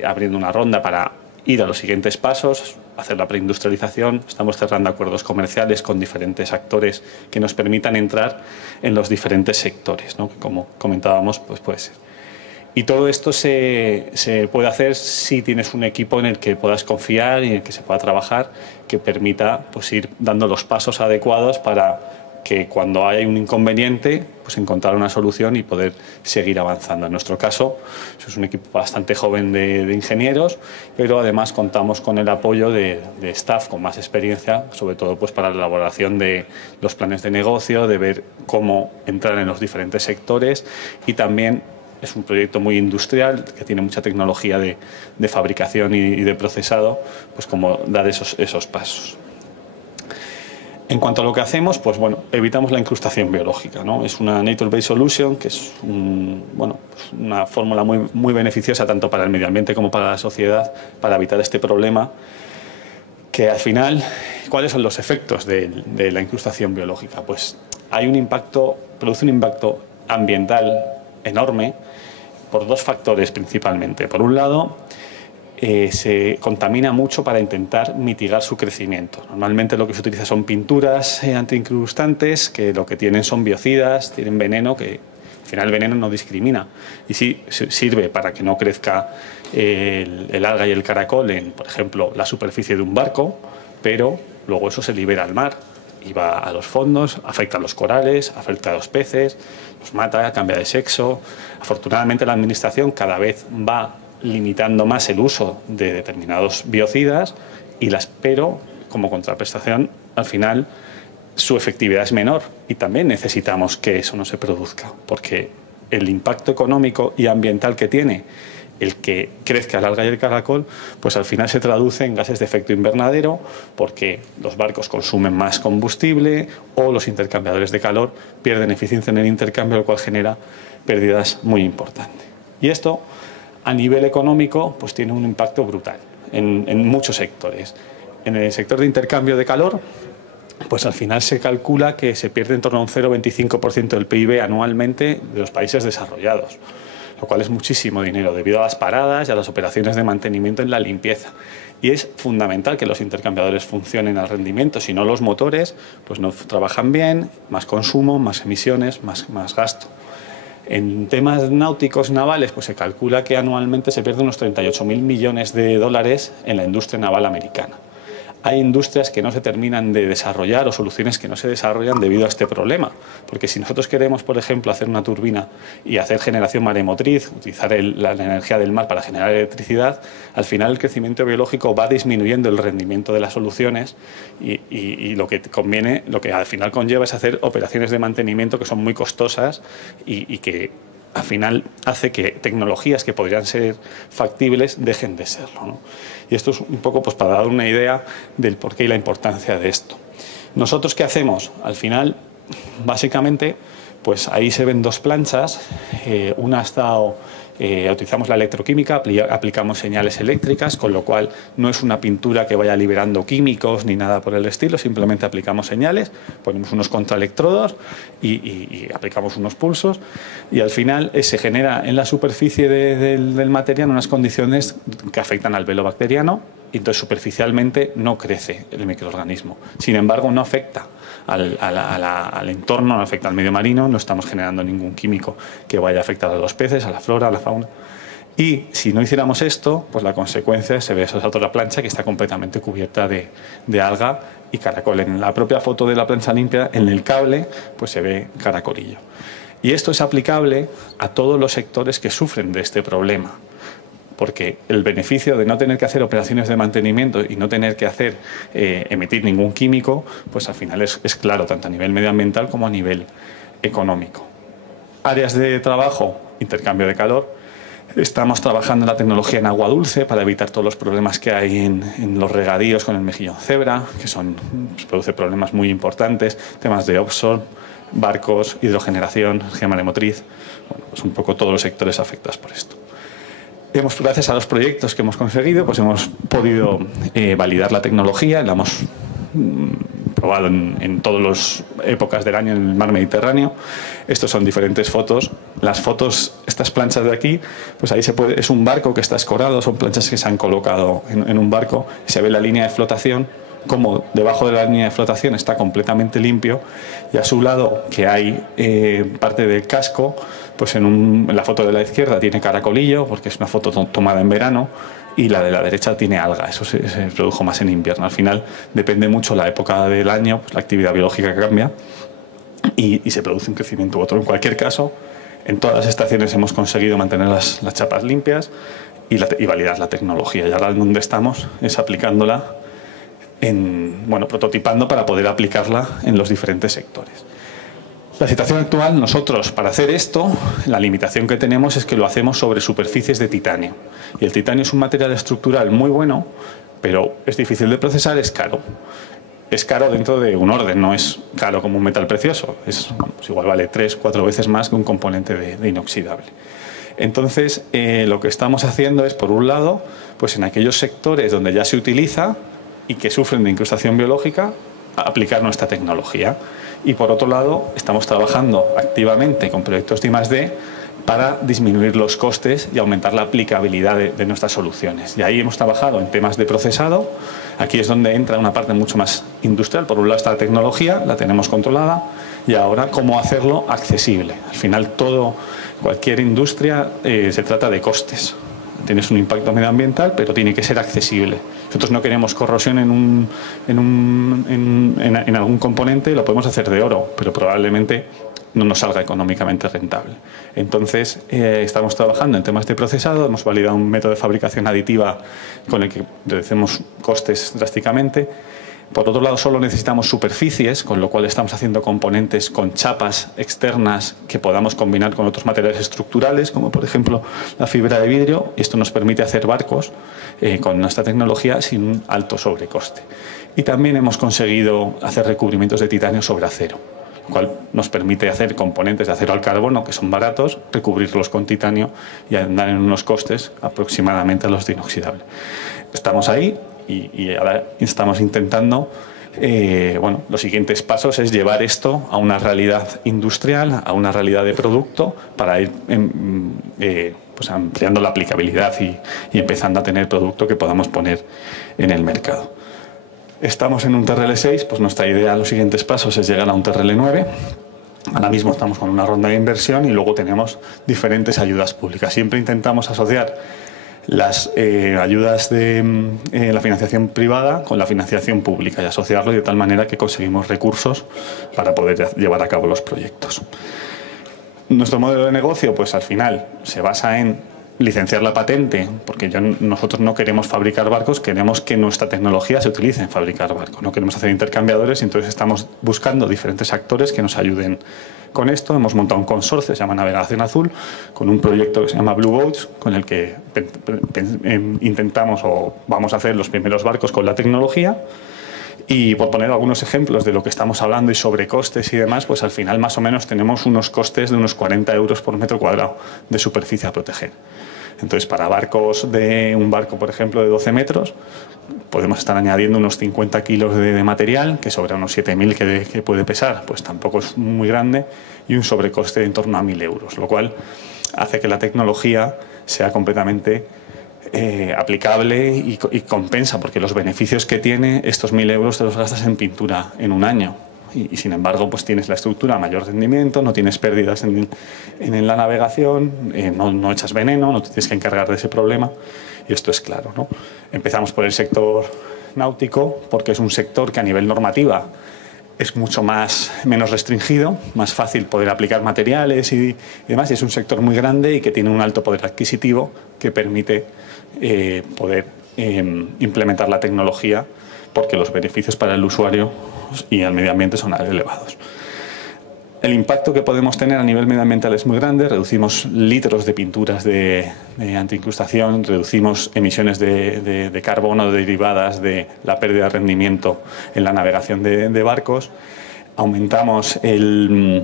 abriendo una ronda para ir a los siguientes pasos, hacer la preindustrialización. Estamos cerrando acuerdos comerciales con diferentes actores que nos permitan entrar en los diferentes sectores, ¿no? Que como comentábamos, pues puede ser. Y todo esto se puede hacer si tienes un equipo en el que puedas confiar y en el que se pueda trabajar, que permita pues ir dando los pasos adecuados para que cuando hay un inconveniente, pues encontrar una solución y poder seguir avanzando. En nuestro caso, es un equipo bastante joven de ingenieros, pero además contamos con el apoyo de staff con más experiencia, sobre todo pues para la elaboración de los planes de negocio, de ver cómo entrar en los diferentes sectores, y también es un proyecto muy industrial que tiene mucha tecnología de fabricación y de procesado, pues como dar esos pasos. En cuanto a lo que hacemos, pues bueno, evitamos la incrustación biológica, ¿no? Es una Nature-Based Solution, que es una fórmula muy beneficiosa tanto para el medio ambiente como para la sociedad, para evitar este problema, que al final, ¿cuáles son los efectos de la incrustación biológica? Pues produce un impacto ambiental enorme por 2 factores principalmente. Por un lado, se contamina mucho para intentar mitigar su crecimiento. Normalmente lo que se utiliza son pinturas antiincrustantes, que lo que tienen son biocidas, tienen veneno, que al final el veneno no discrimina y sí sirve para que no crezca el alga y el caracol en, por ejemplo, la superficie de un barco, pero luego eso se libera al mar y va a los fondos, afecta a los corales, afecta a los peces, los mata, cambia de sexo. Afortunadamente la administración cada vez va limitando más el uso de determinados biocidas, pero como contraprestación al final su efectividad es menor, y también necesitamos que eso no se produzca, porque el impacto económico y ambiental que tiene el que crezca el alga y el caracol, pues al final se traduce en gases de efecto invernadero, porque los barcos consumen más combustible o los intercambiadores de calor pierden eficiencia en el intercambio, lo cual genera pérdidas muy importantes. Y esto a nivel económico pues tiene un impacto brutal en muchos sectores. En el sector de intercambio de calor, pues al final se calcula que se pierde en torno a un 0,25% del PIB anualmente de los países desarrollados, lo cual es muchísimo dinero debido a las paradas y a las operaciones de mantenimiento en la limpieza. Y es fundamental que los intercambiadores funcionen al rendimiento, si no los motores pues no trabajan bien, más consumo, más emisiones, más gasto. En temas náuticos navales, pues se calcula que anualmente se pierden unos 38.000 millones de dólares en la industria naval americana. Hay industrias que no se terminan de desarrollar o soluciones que no se desarrollan debido a este problema, porque si nosotros queremos, por ejemplo, hacer una turbina y hacer generación maremotriz, utilizar la energía del mar para generar electricidad, al final el crecimiento biológico va disminuyendo el rendimiento de las soluciones y lo que al final conlleva es hacer operaciones de mantenimiento que son muy costosas y que al final hace que tecnologías que podrían ser factibles dejen de serlo, ¿no? Y esto es un poco pues para dar una idea del porqué y la importancia de esto. ¿Nosotros qué hacemos? Al final, básicamente, pues ahí se ven 2 planchas. Una ha estado... utilizamos la electroquímica, aplicamos señales eléctricas, con lo cual no es una pintura que vaya liberando químicos ni nada por el estilo, simplemente aplicamos señales, ponemos unos contraelectrodos y aplicamos unos pulsos, y al final se genera en la superficie del material unas condiciones que afectan al velo bacteriano, y entonces superficialmente no crece el microorganismo. Sin embargo, no afecta al entorno, no afecta al medio marino, no estamos generando ningún químico que vaya a afectar a los peces, a la flora, a la fauna. Y si no hiciéramos esto, pues la consecuencia se ve esa otra plancha que está completamente cubierta de alga y caracol. En la propia foto de la plancha limpia, en el cable, pues se ve caracolillo. Y esto es aplicable a todos los sectores que sufren de este problema, porque el beneficio de no tener que hacer operaciones de mantenimiento y no tener que emitir ningún químico, pues al final es claro, tanto a nivel medioambiental como a nivel económico. Áreas de trabajo, intercambio de calor. Estamos trabajando en la tecnología en agua dulce para evitar todos los problemas que hay en los regadíos con el mejillón cebra, que produce problemas muy importantes, temas de offshore, barcos, hidrogeneración, energía maremotriz, bueno, pues un poco todos los sectores afectados por esto. Gracias a los proyectos que hemos conseguido, pues hemos podido validar la tecnología, la hemos probado en todas las épocas del año en el mar Mediterráneo. Estos son diferentes fotos. Las fotos, estas planchas de aquí, pues ahí es un barco que está escorado, son planchas que se han colocado en un barco, se ve la línea de flotación, como debajo de la línea de flotación está completamente limpio, y a su lado, que hay parte del casco, pues en la foto de la izquierda tiene caracolillo, porque es una foto tomada en verano, y la de la derecha tiene alga. Eso se produjo más en invierno. Al final depende mucho la época del año, pues la actividad biológica cambia y se produce un crecimiento u otro. En cualquier caso, en todas las estaciones hemos conseguido mantener las chapas limpias y validar la tecnología. Y ahora donde estamos es aplicándola, prototipando para poder aplicarla en los diferentes sectores. La situación actual, nosotros, para hacer esto, la limitación que tenemos es que lo hacemos sobre superficies de titanio. Y el titanio es un material estructural muy bueno, pero es difícil de procesar, es caro. Es caro dentro de un orden, no es caro como un metal precioso. Pues igual vale 3-4 veces más que un componente de inoxidable. Entonces, lo que estamos haciendo es, por un lado, pues en aquellos sectores donde ya se utiliza y que sufren de incrustación biológica, aplicar nuestra tecnología. Y por otro lado, estamos trabajando activamente con proyectos de I+D para disminuir los costes y aumentar la aplicabilidad de nuestras soluciones. Y ahí hemos trabajado en temas de procesado. Aquí es donde entra una parte mucho más industrial. Por un lado está la tecnología, la tenemos controlada, y ahora cómo hacerlo accesible. Al final cualquier industria se trata de costes. Tienes un impacto medioambiental, pero tiene que ser accesible. Nosotros no queremos corrosión en algún componente, lo podemos hacer de oro, pero probablemente no nos salga económicamente rentable. Entonces, estamos trabajando en temas de procesado, hemos validado un método de fabricación aditiva con el que reducimos costes drásticamente. Por otro lado, solo necesitamos superficies, con lo cual estamos haciendo componentes con chapas externas que podamos combinar con otros materiales estructurales, como por ejemplo la fibra de vidrio. Esto nos permite hacer barcos con nuestra tecnología sin un alto sobrecoste. Y también hemos conseguido hacer recubrimientos de titanio sobre acero, lo cual nos permite hacer componentes de acero al carbono que son baratos, recubrirlos con titanio y andar en unos costes aproximadamente a los de inoxidable. Estamos ahí. Y ahora estamos intentando, los siguientes pasos es llevar esto a una realidad industrial, a una realidad de producto, para ir ampliando la aplicabilidad y empezando a tener producto que podamos poner en el mercado. Estamos en un TRL6, pues nuestra idea, los siguientes pasos es llegar a un TRL9. Ahora mismo estamos con una ronda de inversión y luego tenemos diferentes ayudas públicas. Siempre intentamos asociar las ayudas de la financiación privada con la financiación pública y asociarlo de tal manera que conseguimos recursos para poder llevar a cabo los proyectos. Nuestro modelo de negocio, pues al final, se basa en licenciar la patente, porque nosotros no queremos fabricar barcos, queremos que nuestra tecnología se utilice en fabricar barcos. No queremos hacer intercambiadores, y entonces estamos buscando diferentes actores que nos ayuden con esto. Hemos montado un consorcio, se llama Navegación Azul, con un proyecto que se llama Blue Boats, con el que intentamos o vamos a hacer los primeros barcos con la tecnología. Y por poner algunos ejemplos de lo que estamos hablando y sobre costes y demás, pues al final más o menos tenemos unos costes de unos 40 euros por metro cuadrado de superficie a proteger. Entonces, para un barco, por ejemplo, de 12 metros, podemos estar añadiendo unos 50 kilos de material, que sobre unos 7.000 que puede pesar, pues tampoco es muy grande, y un sobrecoste de en torno a 1.000 euros, lo cual hace que la tecnología sea completamente aplicable y compensa, porque los beneficios que tiene, estos 1.000 euros te los gastas en pintura en un año. Y sin embargo, pues tienes la estructura a mayor rendimiento, no tienes pérdidas en la navegación, no echas veneno, no te tienes que encargar de ese problema. Y esto es claro, ¿no? Empezamos por el sector náutico, porque es un sector que a nivel normativa es mucho menos restringido, más fácil poder aplicar materiales y demás. Y es un sector muy grande y que tiene un alto poder adquisitivo que permite poder implementar la tecnología, porque los beneficios para el usuario y el medio ambiente son elevados. El impacto que podemos tener a nivel medioambiental es muy grande. Reducimos litros de pinturas de antiincrustación, reducimos emisiones de carbono derivadas de la pérdida de rendimiento en la navegación de barcos, aumentamos el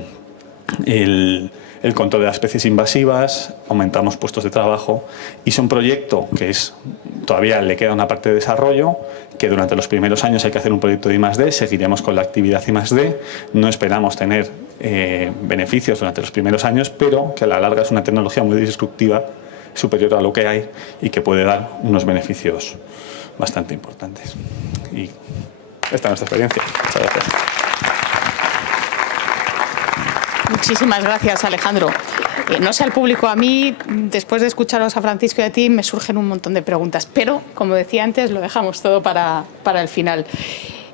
control de las especies invasivas, aumentamos puestos de trabajo, y es un proyecto que todavía le queda una parte de desarrollo, que durante los primeros años hay que hacer un proyecto de I+D, seguiremos con la actividad I+D, no esperamos tener beneficios durante los primeros años, pero que a la larga es una tecnología muy disruptiva, superior a lo que hay y que puede dar unos beneficios bastante importantes. Y esta es nuestra experiencia. Muchas gracias. Muchísimas gracias, Alejandro. No sé al público, a mí, después de escucharos a Francisco y a ti, me surgen un montón de preguntas, pero, como decía antes, lo dejamos todo para el final.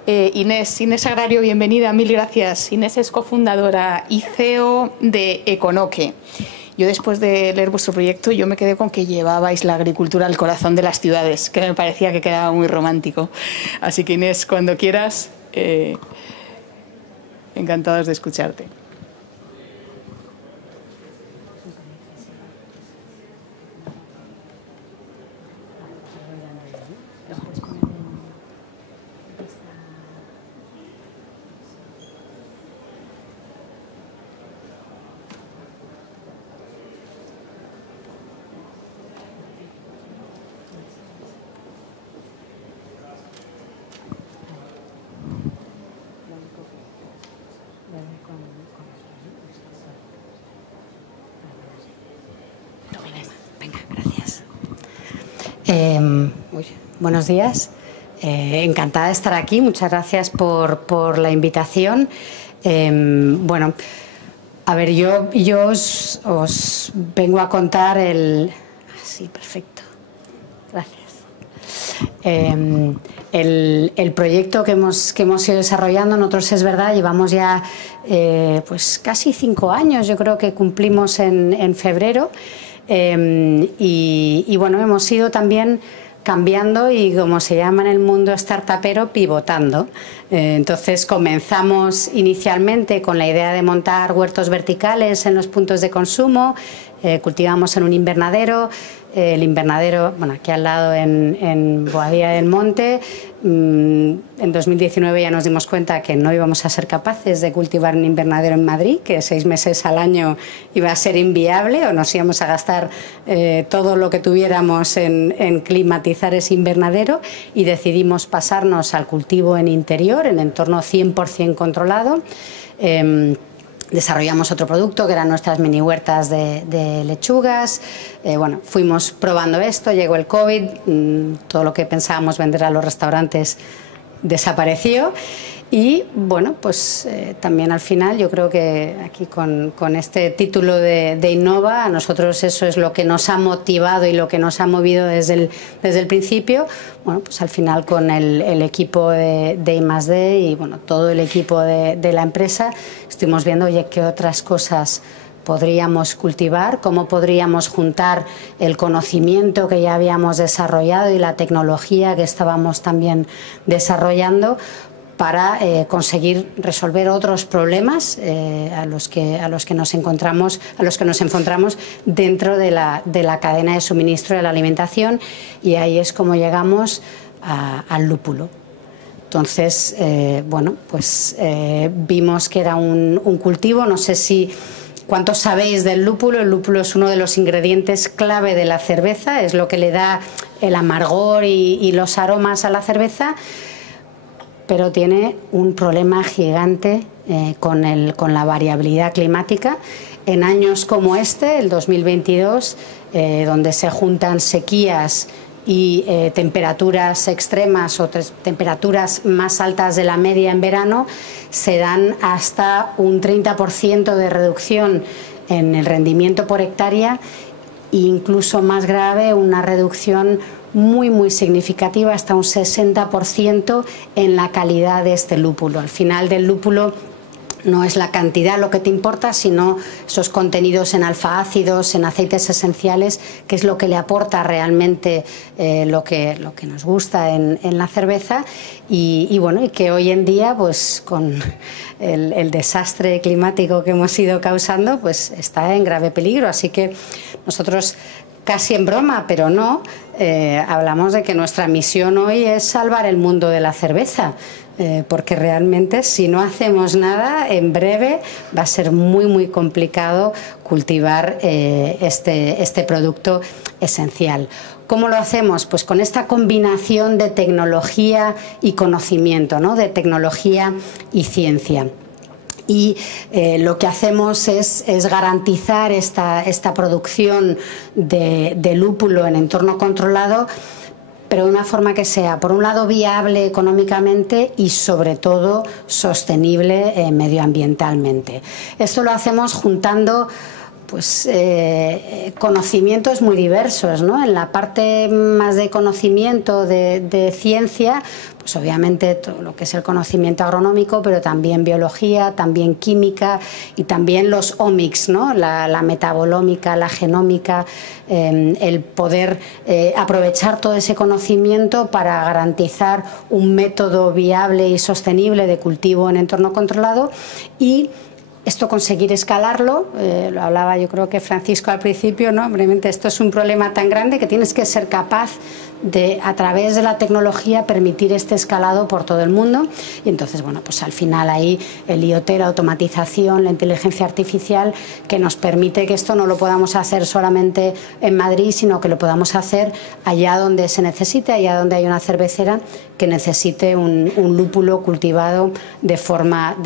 Inés Agrario, bienvenida, mil gracias. Inés es cofundadora y CEO de Econoque. Yo, después de leer vuestro proyecto, yo me quedé con que llevabais la agricultura al corazón de las ciudades, que me parecía que quedaba muy romántico. Así que, Inés, cuando quieras, encantados de escucharte. Buenos días, encantada de estar aquí, muchas gracias por la invitación. Bueno, a ver, yo os vengo a contar sí, perfecto, gracias. El proyecto que hemos ido desarrollando, nosotros, es verdad, llevamos ya pues casi 5 años, yo creo que cumplimos en febrero. Y bueno, hemos ido también cambiando y, como se llama en el mundo startupero, pivotando. Entonces comenzamos inicialmente con la idea de montar huertos verticales en los puntos de consumo, cultivamos en un invernadero. El invernadero, bueno, aquí al lado en Boadilla del Monte. En 2019 ya nos dimos cuenta que no íbamos a ser capaces de cultivar un invernadero en Madrid, que 6 meses al año iba a ser inviable, o nos íbamos a gastar todo lo que tuviéramos en climatizar ese invernadero, y decidimos pasarnos al cultivo en interior, en entorno 100% controlado. Desarrollamos otro producto que eran nuestras mini huertas de lechugas. Bueno, fuimos probando esto, llegó el COVID, todo lo que pensábamos vender a los restaurantes desapareció. Y bueno, pues también al final yo creo que aquí con este título de Innova, a nosotros eso es lo que nos ha motivado y lo que nos ha movido desde el principio. Bueno, pues al final con el equipo de I+D y bueno, todo el equipo de la empresa estuvimos viendo, oye, qué otras cosas podríamos cultivar, cómo podríamos juntar el conocimiento que ya habíamos desarrollado y la tecnología que estábamos también desarrollando para conseguir resolver otros problemas a los que nos encontramos dentro de la cadena de suministro de la alimentación, y ahí es como llegamos al lúpulo. Entonces, bueno, pues vimos que era un cultivo. No sé cuántos sabéis del lúpulo. El lúpulo es uno de los ingredientes clave de la cerveza, es lo que le da el amargor y los aromas a la cerveza. pero tiene un problema gigante con la variabilidad climática. En años como este, el 2022, donde se juntan sequías y temperaturas extremas o temperaturas más altas de la media en verano, se dan hasta un 30% de reducción en el rendimiento por hectárea e incluso más grave, una reducción muy significativa, hasta un 60% en la calidad de este lúpulo. Al final del lúpulo no es la cantidad lo que te importa, sino esos contenidos en alfa-ácidos, en aceites esenciales, que es lo que le aporta realmente lo que nos gusta en la cerveza y bueno, y que hoy en día, pues con el desastre climático que hemos ido causando, pues está en grave peligro. Así que nosotros, casi en broma, pero no, hablamos de que nuestra misión hoy es salvar el mundo de la cerveza. Porque realmente si no hacemos nada, en breve va a ser muy complicado cultivar este producto esencial. ¿Cómo lo hacemos? Pues con esta combinación de tecnología y conocimiento, ¿no? De tecnología y ciencia. Y lo que hacemos es garantizar esta producción de lúpulo en entorno controlado, pero de una forma que sea, por un lado, viable económicamente y, sobre todo, sostenible medioambientalmente. Esto lo hacemos juntando pues conocimientos muy diversos, ¿no? En la parte más de conocimiento de ciencia, pues obviamente todo lo que es el conocimiento agronómico, pero también biología, también química y también los omics, ¿no? La metabolómica, la genómica, el poder aprovechar todo ese conocimiento para garantizar un método viable y sostenible de cultivo en entorno controlado y esto conseguir escalarlo, lo hablaba yo creo que Francisco al principio, ¿no? Brevemente, esto es un problema tan grande que tienes que ser capaz de, a través de la tecnología, permitir este escalado por todo el mundo. Y entonces, bueno, pues al final ahí el IoT, la automatización, la inteligencia artificial, que nos permite que esto no lo podamos hacer solamente en Madrid, sino que lo podamos hacer allá donde se necesite, allá donde hay una cervecera que necesite un lúpulo cultivado de forma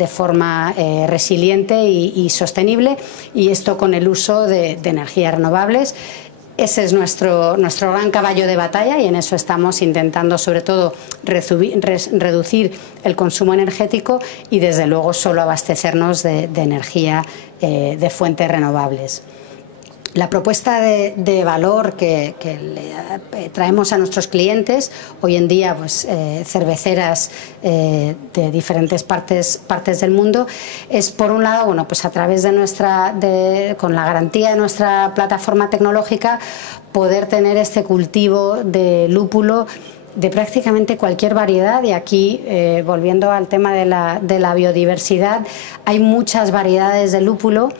resiliente y sostenible, y esto con el uso de energías renovables. Ese es nuestro gran caballo de batalla y en eso estamos intentando, sobre todo, reducir el consumo energético y, desde luego, solo abastecernos de energía de fuentes renovables. La propuesta de valor que le traemos a nuestros clientes, hoy en día pues, cerveceras de diferentes partes del mundo, es, por un lado, bueno, pues a través de con la garantía de nuestra plataforma tecnológica, poder tener este cultivo de lúpulo de prácticamente cualquier variedad. Y aquí, volviendo al tema de la biodiversidad, hay muchas variedades de lúpulo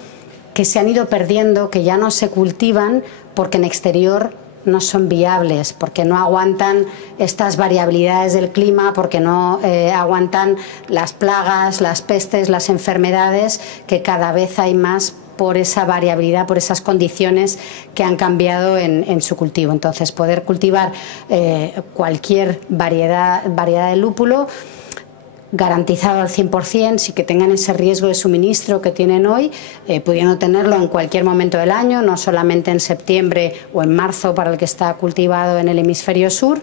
que se han ido perdiendo, que ya no se cultivan porque en exterior no son viables, porque no aguantan estas variabilidades del clima, porque no aguantan las plagas, las pestes, las enfermedades, que cada vez hay más por esa variabilidad, por esas condiciones que han cambiado en su cultivo. Entonces, poder cultivar cualquier variedad de lúpulo, garantizado al 100%, sin que tengan ese riesgo de suministro que tienen hoy, pudiendo tenerlo en cualquier momento del año, no solamente en septiembre o en marzo para el que está cultivado en el hemisferio sur,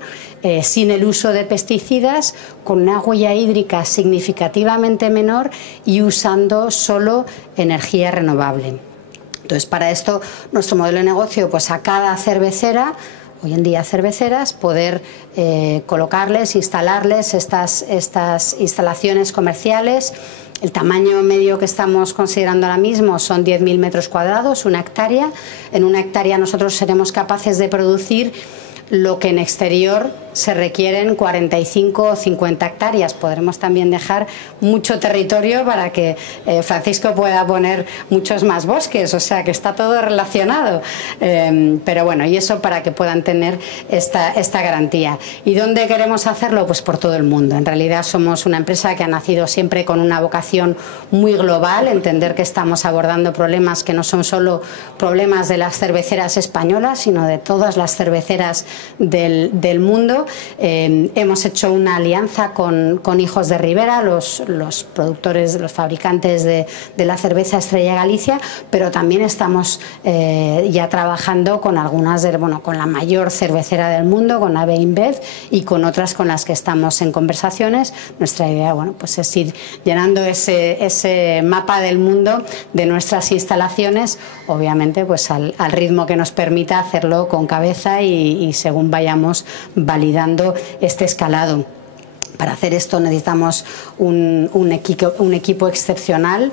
sin el uso de pesticidas, con una huella hídrica significativamente menor y usando solo energía renovable. Entonces, para esto, nuestro modelo de negocio, pues a cada cervecera, hoy en día cerveceras, poder colocarles, instalarles estas instalaciones comerciales. El tamaño medio que estamos considerando ahora mismo son 10.000 metros cuadrados, una hectárea. En una hectárea nosotros seremos capaces de producir lo que en exterior se requieren 45 o 50 hectáreas. Podremos también dejar mucho territorio para que Francisco pueda poner muchos más bosques, o sea que está todo relacionado. Pero bueno, y eso para que puedan tener esta garantía. ¿Y dónde queremos hacerlo? Pues por todo el mundo. En realidad somos una empresa que ha nacido siempre con una vocación muy global, entender que estamos abordando problemas que no son solo problemas de las cerveceras españolas, sino de todas las cerveceras del mundo. sentido. Hemos hecho una alianza con Hijos de Ribera, los productores, los fabricantes de la cerveza Estrella Galicia, pero también estamos ya trabajando con algunas, con la mayor cervecera del mundo, con AB InBev, y con otras con las que estamos en conversaciones. Nuestra idea, pues es ir llenando ese mapa del mundo de nuestras instalaciones, obviamente pues al ritmo que nos permita hacerlo con cabeza y según vayamos validando este escalado. Para hacer esto necesitamos un equipo excepcional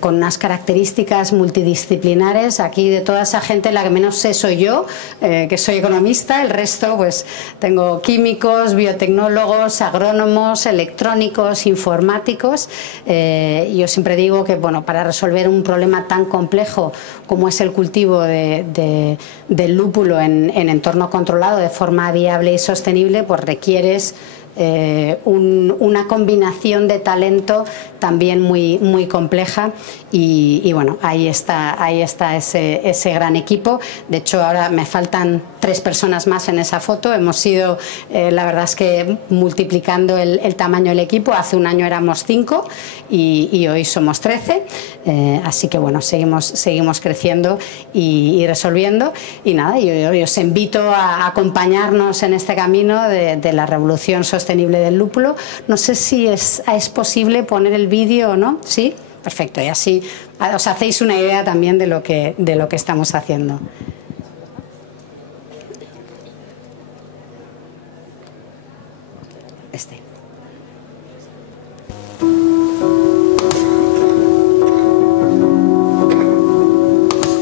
con unas características multidisciplinares. Aquí de toda esa gente la que menos sé soy yo, que soy economista. El resto pues tengo químicos, biotecnólogos, agrónomos, electrónicos, informáticos. Yo siempre digo que para resolver un problema tan complejo como es el cultivo del lúpulo en entorno controlado de forma viable y sostenible, pues requieres una combinación de talento también muy compleja y ahí está ese gran equipo. De hecho ahora me faltan 3 personas más en esa foto. Hemos ido la verdad es que multiplicando el tamaño del equipo. Hace un año éramos 5 y hoy somos 13, así que seguimos creciendo y resolviendo, y nada, yo os invito a acompañarnos en este camino de la revolución sostenible del lúpulo. No sé si es posible poner el vídeo o no. ¿Sí? Perfecto, y así os hacéis una idea también de lo que estamos haciendo.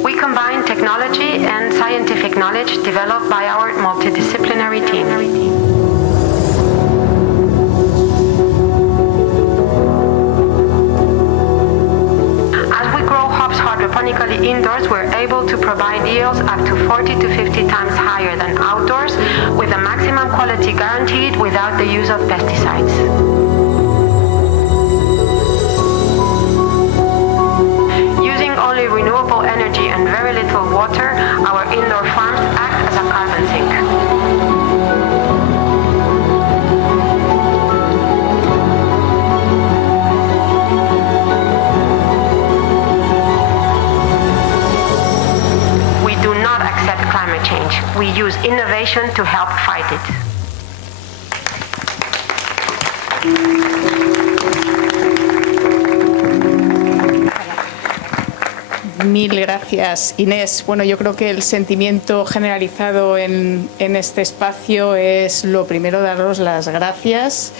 We combine technology and scientific knowledge developed by our multidisciplinary team. Hydroponically indoors, we're able to provide yields up to 40 to 50 times higher than outdoors, with a maximum quality guaranteed without the use of pesticides. Using only renewable energy and very little water, our indoor farms act as a carbon sink. Climate change. We use innovation to help fight it. Mil gracias, Inés. Bueno, yo creo que el sentimiento generalizado en este espacio es, lo primero, daros las gracias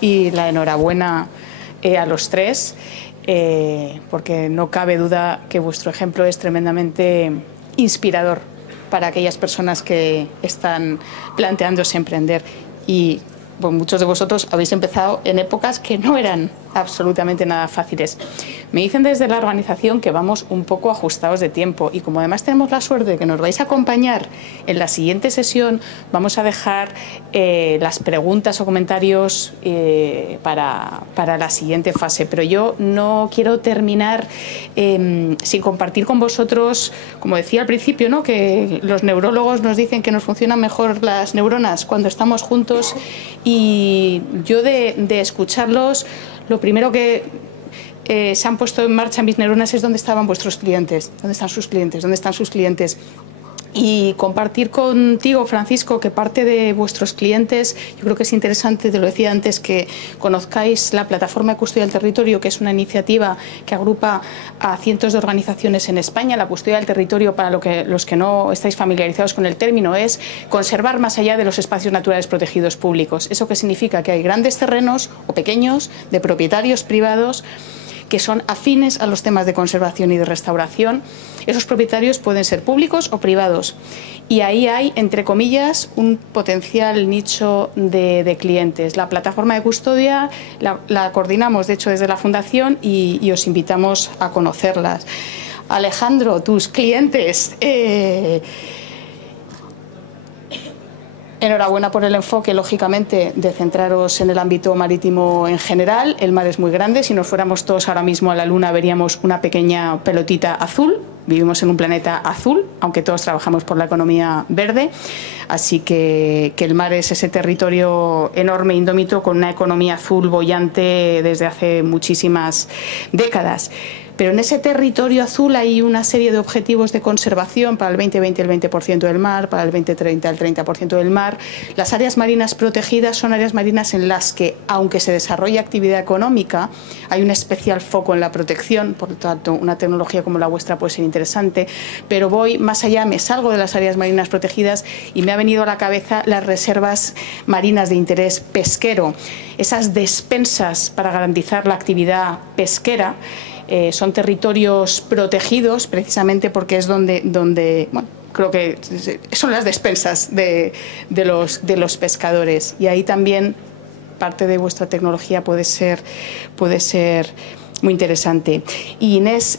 y la enhorabuena a los 3, porque no cabe duda que vuestro ejemplo es tremendamente inspirador para aquellas personas que están planteándose emprender. Y muchos de vosotros habéis empezado en épocas que no eran absolutamente nada fáciles. Me dicen desde la organización que vamos un poco ajustados de tiempo, y como además tenemos la suerte de que nos vais a acompañar en la siguiente sesión, vamos a dejar las preguntas o comentarios para la siguiente fase. Pero yo no quiero terminar sin compartir con vosotros, como decía al principio, ¿no?, que los neurólogos nos dicen que nos funcionan mejor las neuronas cuando estamos juntos, y yo de escucharlos, lo primero que se han puesto en marcha mis neuronas es dónde estaban vuestros clientes, dónde están sus clientes, dónde están sus clientes. Y compartir contigo, Francisco, que parte de vuestros clientes, yo creo que es interesante, te lo decía antes, que conozcáis la plataforma de Custodia del Territorio, que es una iniciativa que agrupa a cientos de organizaciones en España. La custodia del territorio, para los que no estáis familiarizados con el término, es conservar más allá de los espacios naturales protegidos públicos. ¿Eso qué significa? Que hay grandes terrenos o pequeños de propietarios privados que son afines a los temas de conservación y de restauración. Esos propietarios pueden ser públicos o privados, y ahí hay, entre comillas, un potencial nicho de clientes. La plataforma de custodia la coordinamos, de hecho, desde la Fundación, y os invitamos a conocerlas. Alejandro, tus clientes... Enhorabuena por el enfoque, lógicamente, de centraros en el ámbito marítimo en general. El mar es muy grande. Si nos fuéramos todos ahora mismo a la Luna, veríamos una pequeña pelotita azul vivimos en un planeta azul, aunque todos trabajamos por la economía verde, así que el mar es ese territorio enorme, indómito, con una economía azul boyante desde hace muchísimas décadas. Pero en ese territorio azul hay una serie de objetivos de conservación para el 2020 el 20% del mar, para el 2030 el 30% del mar. Las áreas marinas protegidas son áreas marinas en las que, aunque se desarrolla actividad económica, hay un especial foco en la protección, por lo tanto una tecnología como la vuestra puede ser interesante, pero voy más allá, me salgo de las áreas marinas protegidas y me ha venido a la cabeza las reservas marinas de interés pesquero, esas despensas para garantizar la actividad pesquera. Son territorios protegidos precisamente porque es donde bueno, creo que son las despensas de los pescadores, y ahí también parte de vuestra tecnología puede ser muy interesante. Y Inés,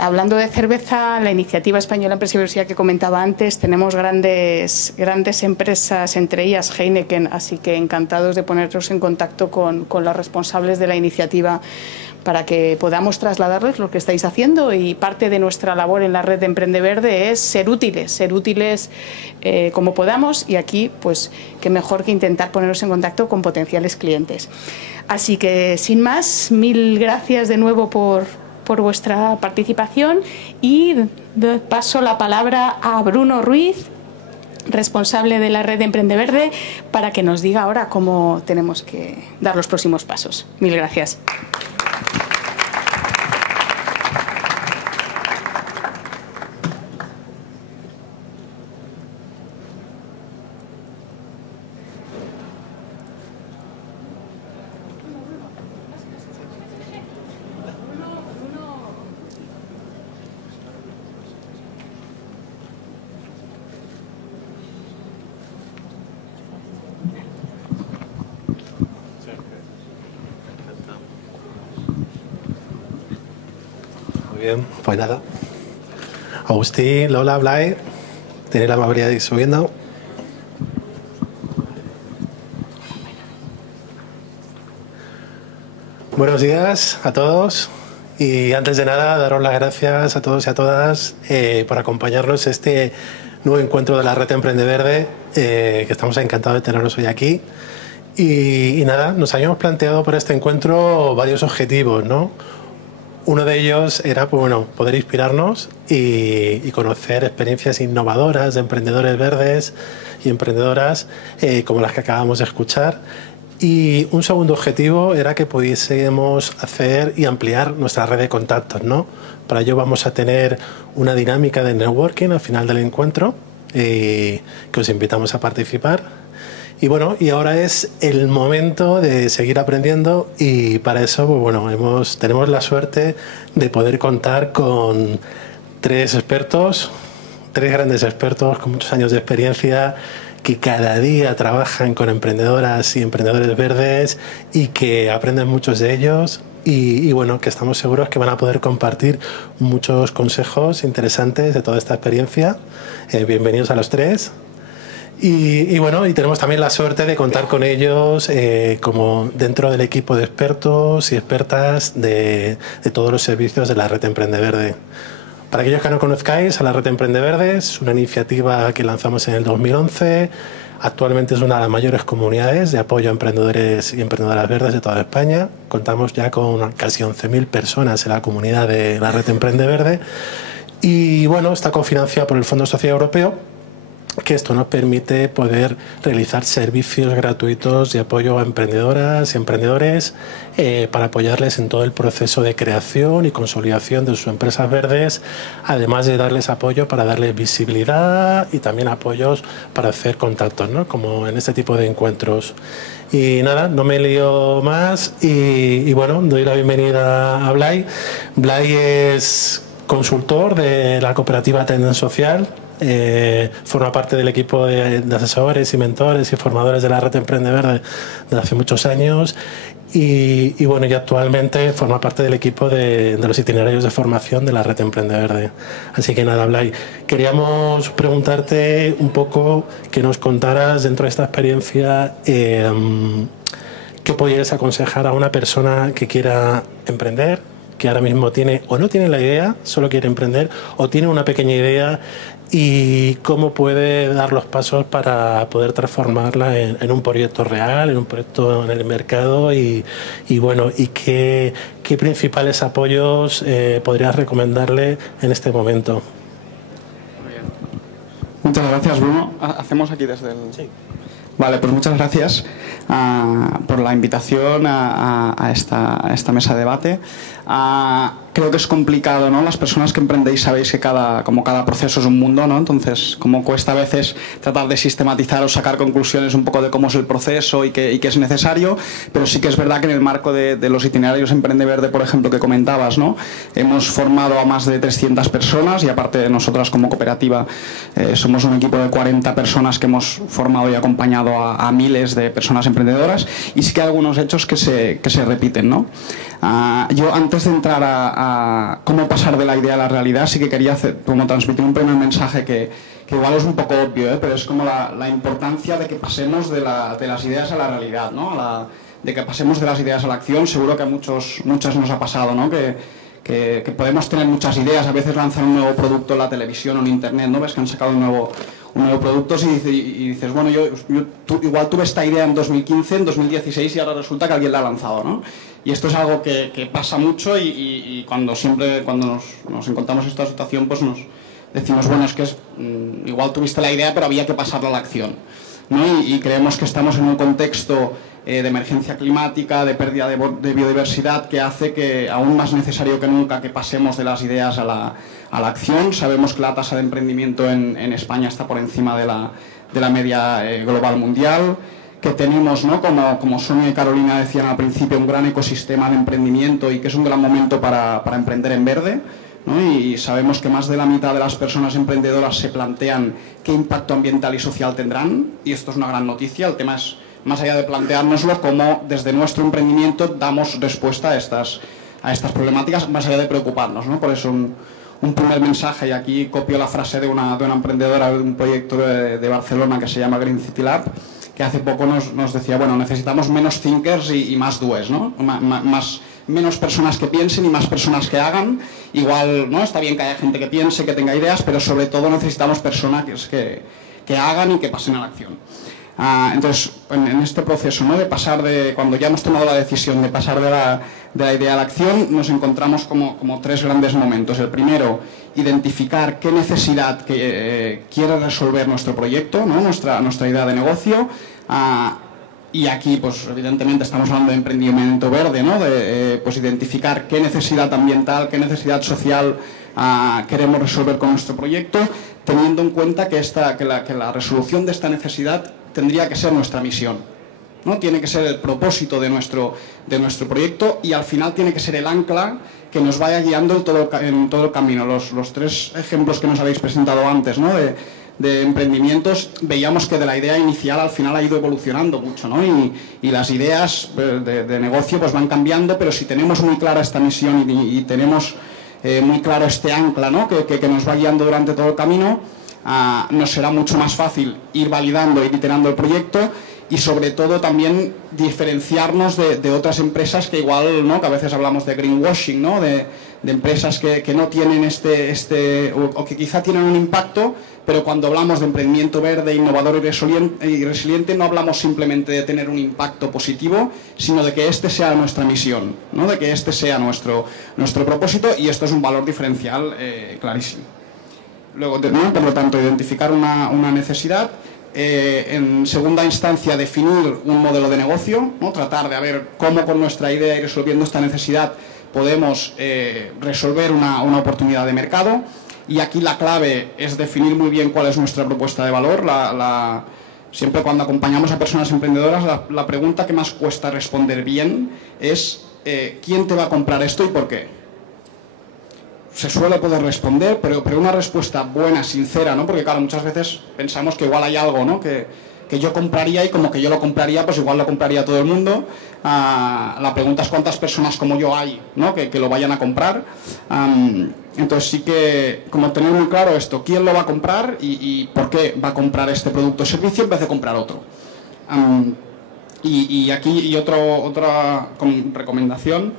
hablando de cerveza, la iniciativa española Empresa y Diversidad que comentaba antes, tenemos grandes empresas, entre ellas Heineken, así que encantados de ponernos en contacto con los responsables de la iniciativa para que podamos trasladarles lo que estáis haciendo, y parte de nuestra labor en la red de Emprende Verde es ser útiles como podamos, y aquí pues qué mejor que intentar ponernos en contacto con potenciales clientes. Así que sin más, mil gracias de nuevo por vuestra participación, y paso la palabra a Bruno Ruiz, responsable de la red de Emprende Verde, para que nos diga ahora cómo tenemos que dar los próximos pasos. Mil gracias. Bien, pues nada. Agustín, Lola, Blay, tenéis la amabilidad de ir subiendo. Buenos días a todos, y antes de nada daros las gracias a todos y a todas por acompañarnos en este nuevo encuentro de la red Emprende Verde, que estamos encantados de teneros hoy aquí. Y nada, nos habíamos planteado para este encuentro varios objetivos, ¿no? Uno de ellos era, pues bueno, poder inspirarnos y conocer experiencias innovadoras de emprendedores verdes y emprendedoras como las que acabamos de escuchar. Y un segundo objetivo era que pudiésemos hacer y ampliar nuestra red de contactos, ¿no? Para ello vamos a tener una dinámica de networking al final del encuentro, que os invitamos a participar. Y bueno, y ahora es el momento de seguir aprendiendo, y para eso, pues bueno, tenemos la suerte de poder contar con tres grandes expertos con muchos años de experiencia, que cada día trabajan con emprendedoras y emprendedores verdes y que aprenden muchos de ellos, y bueno, que estamos seguros que van a poder compartir muchos consejos interesantes de toda esta experiencia. Bienvenidos a los tres. Y bueno, y tenemos también la suerte de contar con ellos como dentro del equipo de expertos y expertas de todos los servicios de la red Emprende Verde. Para aquellos que no conozcáis, a la red Emprende Verde es una iniciativa que lanzamos en el 2011. Actualmente es una de las mayores comunidades de apoyo a emprendedores y emprendedoras verdes de toda España. Contamos ya con casi 11.000 personas en la comunidad de la red Emprende Verde. Y bueno, está cofinanciada por el Fondo Social Europeo, que esto nos permite poder realizar servicios gratuitos de apoyo a emprendedoras y emprendedores para apoyarles en todo el proceso de creación y consolidación de sus empresas verdes, además de darles apoyo para darles visibilidad y también apoyos para hacer contactos, ¿no? Como en este tipo de encuentros. Y nada, no me lío más y bueno, doy la bienvenida a Blay. Blay es consultor de la cooperativa Tenden Social. Forma parte del equipo de asesores y mentores y formadores de la red Emprende Verde desde hace muchos años, y bueno, y actualmente forma parte del equipo de los itinerarios de formación de la red Emprende Verde. Así que nada, Blay, queríamos preguntarte un poco, que nos contaras dentro de esta experiencia qué podrías aconsejar a una persona que quiera emprender, que ahora mismo tiene o no tiene la idea, solo quiere emprender, o tiene una pequeña idea, y cómo puede dar los pasos para poder transformarla en un proyecto real, en un proyecto en el mercado, y bueno, y qué principales apoyos podrías recomendarle en este momento. Muchas gracias, Bruno. Hacemos aquí desde el... Sí. Vale, pues muchas gracias por la invitación a esta mesa de debate. Creo que es complicado, ¿no? Las personas que emprendéis sabéis que cada proceso es un mundo, ¿no? Entonces, como cuesta a veces tratar de sistematizar o sacar conclusiones un poco de cómo es el proceso y qué es necesario, pero sí que es verdad que en el marco de los itinerarios Emprende Verde, por ejemplo, que comentabas, ¿no? Hemos formado a más de 300 personas, y aparte de nosotras como cooperativa somos un equipo de 40 personas que hemos formado y acompañado a miles de personas emprendedoras, y sí que hay algunos hechos que se repiten, ¿no? Yo, antes de entrar a cómo pasar de la idea a la realidad, sí que quería transmitir un primer mensaje que igual es un poco obvio, pero es como la importancia de que pasemos de las ideas a la realidad, ¿no? De que pasemos de las ideas a la acción. Seguro que a muchas nos ha pasado, ¿no? Que podemos tener muchas ideas, a veces lanzar un nuevo producto en la televisión o en internet, ¿no? Ves que han sacado un nuevo producto y dices, bueno, igual tuve esta idea en 2015, en 2016, y ahora resulta que alguien la ha lanzado, ¿no? Y esto es algo que pasa mucho, y cuando nos encontramos en esta situación, pues nos decimos, bueno, es que igual tuviste la idea, pero había que pasarla a la acción, ¿no? Y creemos que estamos en un contexto de emergencia climática, de pérdida de biodiversidad, que hace que aún más necesario que nunca que pasemos de las ideas a la acción. Sabemos que la tasa de emprendimiento en España está por encima de la media global mundial, que tenemos, ¿no? como Sonia y Carolina decían al principio, un gran ecosistema de emprendimiento, y que es un gran momento para emprender en verde, ¿no? Y sabemos que más de la mitad de las personas emprendedoras se plantean qué impacto ambiental y social tendrán, y esto es una gran noticia. El tema es, más allá de planteárnoslo, cómo desde nuestro emprendimiento damos respuesta a estas problemáticas, más allá de preocuparnos, ¿no? Por eso un primer mensaje, y aquí copio la frase de una emprendedora de un proyecto de Barcelona que se llama Green City Lab, que hace poco nos decía, bueno, necesitamos menos thinkers y más doers, ¿no? Menos personas que piensen y más personas que hagan. Igual, ¿no? Está bien que haya gente que piense, que tenga ideas, pero sobre todo necesitamos personas que hagan y que pasen a la acción. Entonces, en este proceso, ¿no? De pasar cuando ya hemos tomado la decisión de pasar de la idea a la acción, nos encontramos como tres grandes momentos. El primero, identificar qué necesidad quiere resolver nuestro proyecto, ¿no? Nuestra idea de negocio. Y aquí, pues evidentemente estamos hablando de emprendimiento verde, ¿no? Pues identificar qué necesidad ambiental, qué necesidad social queremos resolver con nuestro proyecto, teniendo en cuenta que la resolución de esta necesidad tendría que ser nuestra misión, ¿no? Tiene que ser el propósito de nuestro proyecto, y al final tiene que ser el ancla que nos vaya guiando en todo el camino. Los tres ejemplos que nos habéis presentado antes, ¿no? de emprendimientos, veíamos que de la idea inicial al final ha ido evolucionando mucho, ¿no? Y las ideas de negocio pues van cambiando, pero si tenemos muy clara esta misión y tenemos muy claro este ancla, ¿no? que nos va guiando durante todo el camino, nos será mucho más fácil ir validando, ir iterando el proyecto, y sobre todo también diferenciarnos de otras empresas que igual, ¿no? Que a veces hablamos de greenwashing, ¿no? De empresas que no tienen o que quizá tienen un impacto, pero cuando hablamos de emprendimiento verde, innovador y resiliente, no hablamos simplemente de tener un impacto positivo, sino de que este sea nuestra misión, ¿no? De que este sea nuestro propósito, y esto es un valor diferencial clarísimo. Luego, ¿no? Por lo tanto, identificar una necesidad. En segunda instancia, definir un modelo de negocio, ¿no? Tratar de ver cómo con nuestra idea y resolviendo esta necesidad podemos resolver una oportunidad de mercado. Y aquí la clave es definir muy bien cuál es nuestra propuesta de valor. Siempre cuando acompañamos a personas emprendedoras, la pregunta que más cuesta responder bien es ¿quién te va a comprar esto y por qué? Se suele poder responder, pero una respuesta buena, sincera, ¿no? Porque claro, muchas veces pensamos que igual hay algo, ¿no? que yo compraría, y como que yo lo compraría, pues igual lo compraría todo el mundo. La pregunta es cuántas personas como yo hay, ¿no? que lo vayan a comprar. Entonces sí que, como tener muy claro esto, quién lo va a comprar y por qué va a comprar este producto o servicio en vez de comprar otro. Y aquí otra recomendación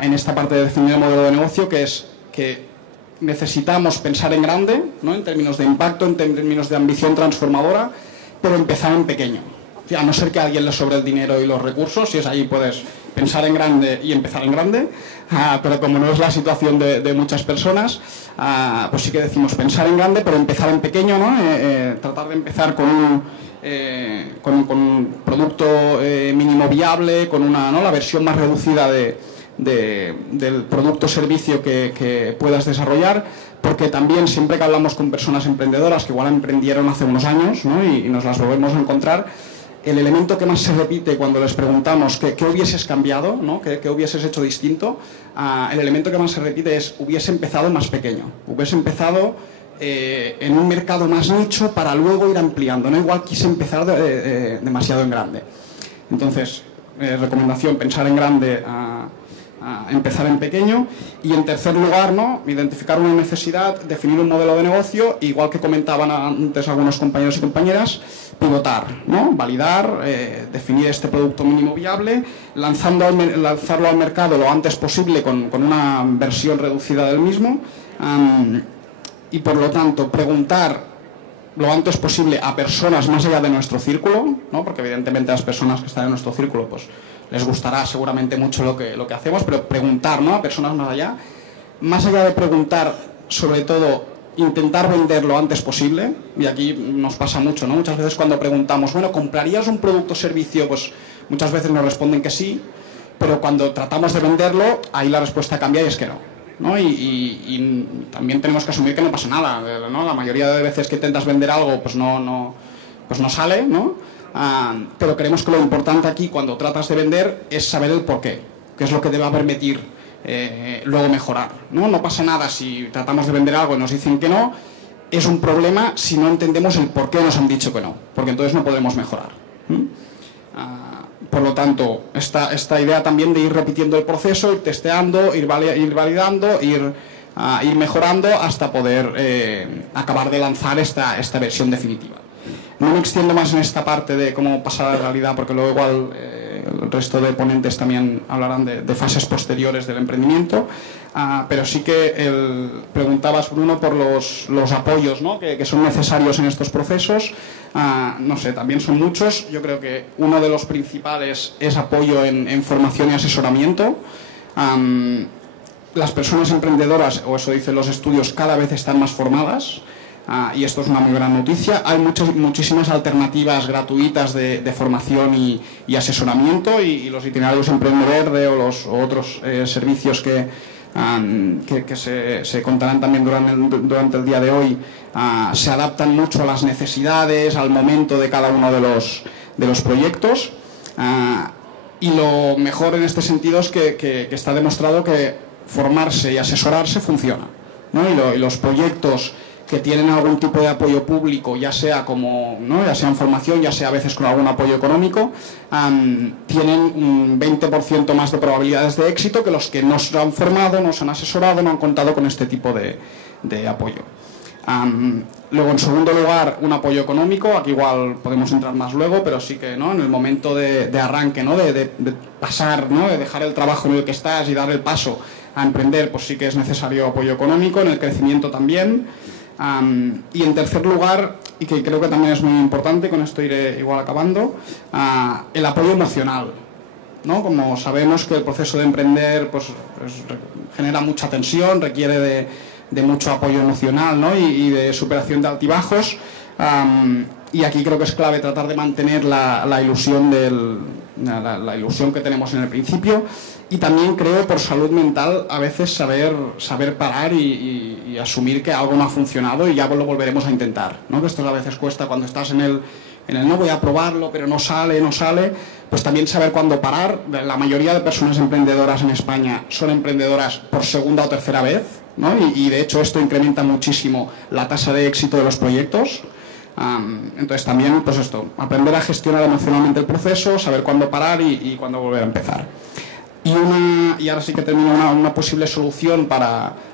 en esta parte de definir el modelo de negocio, que es que necesitamos pensar en grande, ¿no? En términos de impacto, en términos de ambición transformadora, pero empezar en pequeño. A no ser que a alguien le sobre el dinero y los recursos, si es ahí puedes pensar en grande y empezar en grande, pero como no es la situación de muchas personas, pues sí que decimos pensar en grande, pero empezar en pequeño, ¿no? Tratar de empezar con un producto mínimo viable, con la versión más reducida del producto o servicio que puedas desarrollar, porque también siempre que hablamos con personas emprendedoras que igual emprendieron hace unos años, ¿no? y nos las volvemos a encontrar, el elemento que más se repite cuando les preguntamos qué hubieses cambiado, ¿no? qué hubieses hecho distinto, el elemento que más se repite es hubiese empezado más pequeño, hubiese empezado en un mercado más nicho para luego ir ampliando, no igual quise empezar demasiado en grande. Entonces, recomendación, pensar en grande, empezar en pequeño. Y en tercer lugar, ¿no? Identificar una necesidad, definir un modelo de negocio, igual que comentaban antes algunos compañeros y compañeras, pivotar, ¿no? Validar, definir este producto mínimo viable, lanzarlo al mercado lo antes posible con una versión reducida del mismo, y por lo tanto preguntar lo antes posible a personas más allá de nuestro círculo, ¿no? Porque evidentemente a las personas que están en nuestro círculo pues les gustará seguramente mucho lo que hacemos, pero preguntar, ¿no? A personas más allá de preguntar, sobre todo intentar vender lo antes posible. Y aquí nos pasa mucho, ¿no? Muchas veces cuando preguntamos, bueno, ¿comprarías un producto o servicio? Pues muchas veces nos responden que sí, pero cuando tratamos de venderlo, ahí la respuesta cambia y es que no, y también tenemos que asumir que no pasa nada, ¿no? La mayoría de veces que intentas vender algo pues no sale, ¿no? Pero creemos que lo importante aquí cuando tratas de vender es saber el porqué, qué es lo que te va a permitir luego mejorar, ¿no? No pasa nada si tratamos de vender algo y nos dicen que no, es un problema si no entendemos el por qué nos han dicho que no, porque entonces no podemos mejorar. Por lo tanto, esta idea también de ir repitiendo el proceso, ir testeando, ir validando, ir mejorando hasta poder acabar de lanzar esta versión definitiva. No me extiendo más en esta parte de cómo pasar a la realidad, porque luego igual el resto de ponentes también hablarán de fases posteriores del emprendimiento, pero sí que preguntabas, Bruno, por los apoyos, ¿no? que son necesarios en estos procesos. No sé, también son muchos. Yo creo que uno de los principales es apoyo en formación y asesoramiento. Las personas emprendedoras, o eso dicen los estudios, cada vez están más formadas. Y esto es una muy gran noticia. Hay muchísimas alternativas gratuitas de formación y asesoramiento, y los itinerarios Emprende Verde o otros servicios que se contarán también durante el día de hoy se adaptan mucho a las necesidades, al momento de cada uno de los proyectos. Y lo mejor en este sentido es que está demostrado que formarse y asesorarse funciona, ¿no? Y los proyectos que tienen algún tipo de apoyo público, ya sea ya sea en formación, ya sea a veces con algún apoyo económico, tienen un 20% más de probabilidades de éxito que los que no se han formado, no se han asesorado, no han contado con este tipo de apoyo. Luego, en segundo lugar, un apoyo económico. Aquí igual podemos entrar más luego, pero sí que, ¿no? En el momento de arranque, ¿no? de pasar, ¿no? De dejar el trabajo en el que estás y dar el paso a emprender, pues sí que es necesario apoyo económico. En el crecimiento también. Y en tercer lugar, y que creo que también es muy importante, con esto iré igual acabando, el apoyo emocional, ¿no? Como sabemos que el proceso de emprender pues genera mucha tensión, requiere de mucho apoyo emocional, ¿no? y de superación de altibajos, y aquí creo que es clave tratar de mantener la ilusión la ilusión que tenemos en el principio. Y también creo, por salud mental, a veces saber parar y asumir que algo no ha funcionado y ya lo volveremos a intentar, ¿no? Que esto a veces cuesta cuando estás en el no voy a probarlo, pero no sale, pues también saber cuándo parar. La mayoría de personas emprendedoras en España son emprendedoras por segunda o tercera vez, ¿no? Y de hecho esto incrementa muchísimo la tasa de éxito de los proyectos. Entonces también, pues esto, aprender a gestionar emocionalmente el proceso, saber cuándo parar y cuándo volver a empezar. Y ahora sí que termino, una posible solución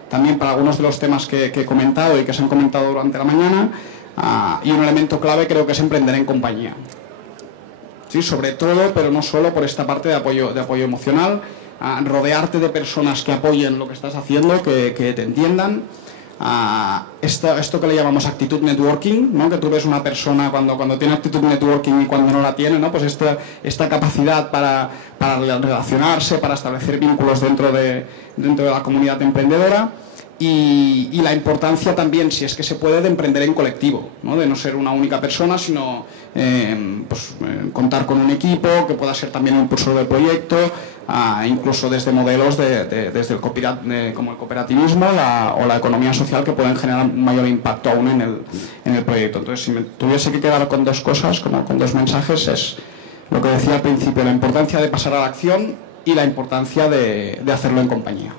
también para algunos de los temas que he comentado y que se han comentado durante la mañana, y un elemento clave creo que es emprender en compañía. ¿sí? Sobre todo, pero no solo, por esta parte de apoyo emocional, rodearte de personas que apoyen lo que estás haciendo, que te entiendan. Esto que le llamamos actitud networking, ¿no? Que tú ves una persona cuando tiene actitud networking y cuando no la tiene, ¿no? Pues esta capacidad para relacionarse, para establecer vínculos dentro de la comunidad emprendedora. Y la importancia también, si es que se puede, de emprender en colectivo, ¿no? De no ser una única persona, sino contar con un equipo que pueda ser también un impulsor del proyecto, incluso desde modelos desde como el cooperativismo o la economía social, que pueden generar un mayor impacto aún en el proyecto. Entonces, si me tuviese que quedar con dos cosas, como con dos mensajes, es lo que decía al principio: la importancia de pasar a la acción y la importancia de hacerlo en compañía.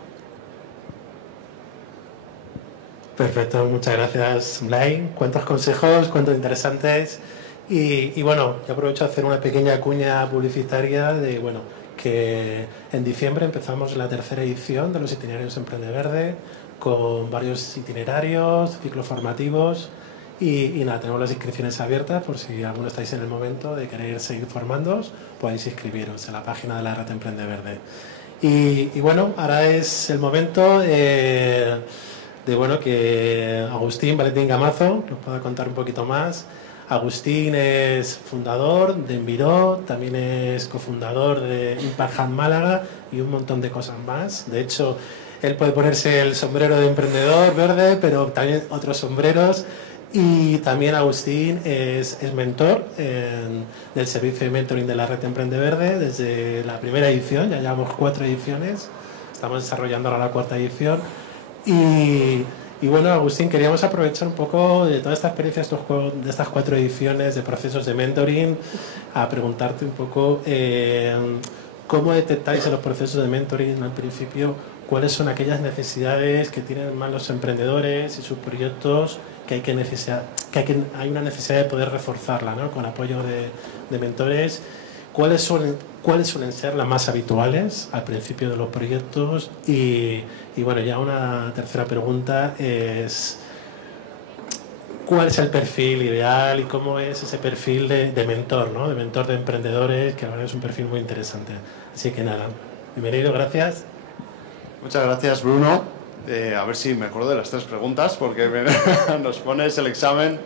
Perfecto, muchas gracias, Blay. Cuántos consejos, cuántos interesantes. Y bueno, yo aprovecho a hacer una pequeña cuña publicitaria de, bueno, que en diciembre empezamos la tercera edición de los itinerarios Emprende Verde, con varios itinerarios, ciclos formativos, y nada, tenemos las inscripciones abiertas por si alguno estáis en el momento de querer seguir formándoos, podéis inscribiros en la página de la Red Emprende Verde. Y bueno, ahora es el momento que Agustín Valentín Gamazo nos pueda contar un poquito más. Agustín es fundador de Enviró, también es cofundador de Impact Hub Málaga y un montón de cosas más. De hecho, él puede ponerse el sombrero de emprendedor verde, pero también otros sombreros. Y también Agustín es mentor del servicio de mentoring de la Red Emprende Verde desde la primera edición. Ya llevamos 4 ediciones, estamos desarrollando ahora la 4ª edición. Y bueno, Agustín, queríamos aprovechar un poco de toda esta experiencia de estas 4 ediciones de procesos de mentoring, a preguntarte un poco cómo detectáis en los procesos de mentoring al principio cuáles son aquellas necesidades que tienen más los emprendedores y sus proyectos que hay una necesidad de poder reforzarla, ¿no? Con apoyo de mentores. ¿Cuáles suelen ser las más habituales al principio de los proyectos? Y bueno, ya una tercera pregunta es: ¿cuál es el perfil ideal y cómo es ese perfil de mentor, ¿no? De mentor de emprendedores, que la verdad es un perfil muy interesante? Así que nada, bienvenido, gracias. Muchas gracias, Bruno. A ver si me acuerdo de las 3 preguntas, porque nos pones el examen.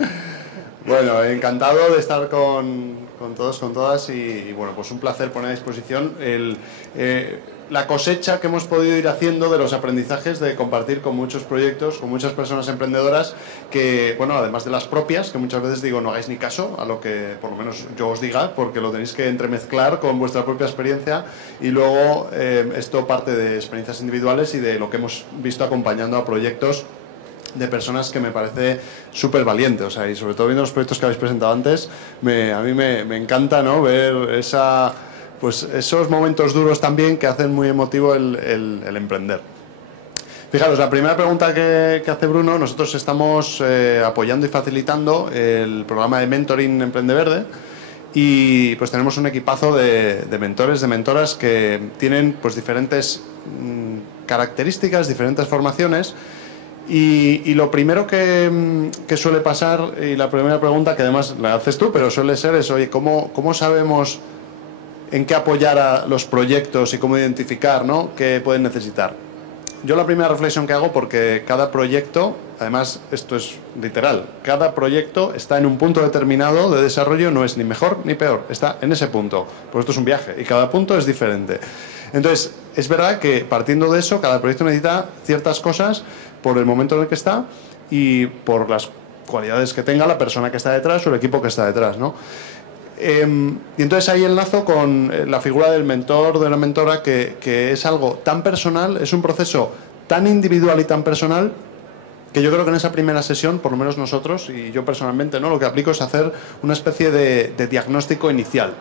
Bueno, encantado de estar con todos, con todas, y bueno, pues un placer poner a disposición la cosecha que hemos podido ir haciendo de los aprendizajes de compartir con muchos proyectos, con muchas personas emprendedoras que, bueno, además de las propias, que muchas veces digo no hagáis ni caso a lo que por lo menos yo os diga, porque lo tenéis que entremezclar con vuestra propia experiencia, y luego esto parte de experiencias individuales y de lo que hemos visto acompañando a proyectos de personas, que me parece súper valiente. O sea, y sobre todo viendo los proyectos que habéis presentado antes, a mí me encanta, ¿no? Ver esos momentos duros también, que hacen muy emotivo el emprender. Fijaros, la primera pregunta que hace Bruno: nosotros estamos apoyando y facilitando el programa de mentoring Emprende Verde, y pues tenemos un equipazo de mentores, de mentoras, que tienen pues diferentes características, diferentes formaciones. Y lo primero que suele pasar, y la primera pregunta, que además la haces tú, pero suele ser eso: oye, ¿cómo sabemos en qué apoyar a los proyectos y cómo identificar, ¿no?, qué pueden necesitar? Yo la primera reflexión que hago, porque cada proyecto, además esto es literal, cada proyecto está en un punto determinado de desarrollo, no es ni mejor ni peor, está en ese punto, porque esto es un viaje y cada punto es diferente. Entonces, es verdad que partiendo de eso, cada proyecto necesita ciertas cosas por el momento en el que está y por las cualidades que tenga la persona que está detrás o el equipo que está detrás, ¿no? Y entonces ahí enlazo con la figura del mentor, de la mentora, que es algo tan personal, es un proceso tan individual y tan personal, que yo creo que en esa primera sesión, por lo menos nosotros y yo personalmente, ¿no?, lo que aplico es hacer una especie de diagnóstico inicial.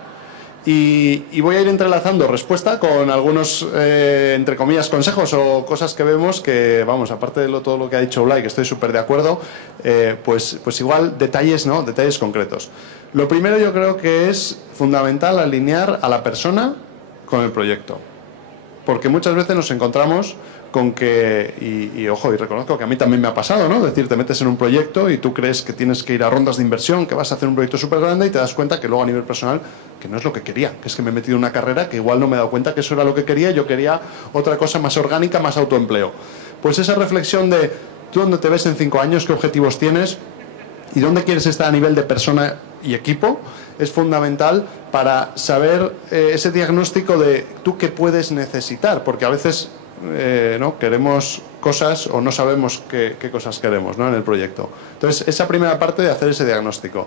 Y voy a ir entrelazando respuesta con algunos, entre comillas, consejos o cosas que vemos que, vamos, aparte de todo lo que ha dicho Blay, que estoy súper de acuerdo, pues igual detalles, ¿no?, detalles concretos. Lo primero, yo creo que es fundamental alinear a la persona con el proyecto, porque muchas veces nos encontramos con que, y ojo, y reconozco que a mí también me ha pasado, ¿no? Es decir, te metes en un proyecto y tú crees que tienes que ir a rondas de inversión, que vas a hacer un proyecto súper grande y te das cuenta que luego a nivel personal, que no es lo que quería, que es que me he metido en una carrera que igual no me he dado cuenta que eso era lo que quería, yo quería otra cosa más orgánica, más autoempleo. Pues esa reflexión de tú dónde te ves en 5 años, qué objetivos tienes y dónde quieres estar a nivel de persona y equipo, es fundamental para saber ese diagnóstico de tú qué puedes necesitar, porque a veces ¿no? queremos cosas o no sabemos qué cosas queremos, ¿no? en el proyecto. Entonces, esa primera parte de hacer ese diagnóstico.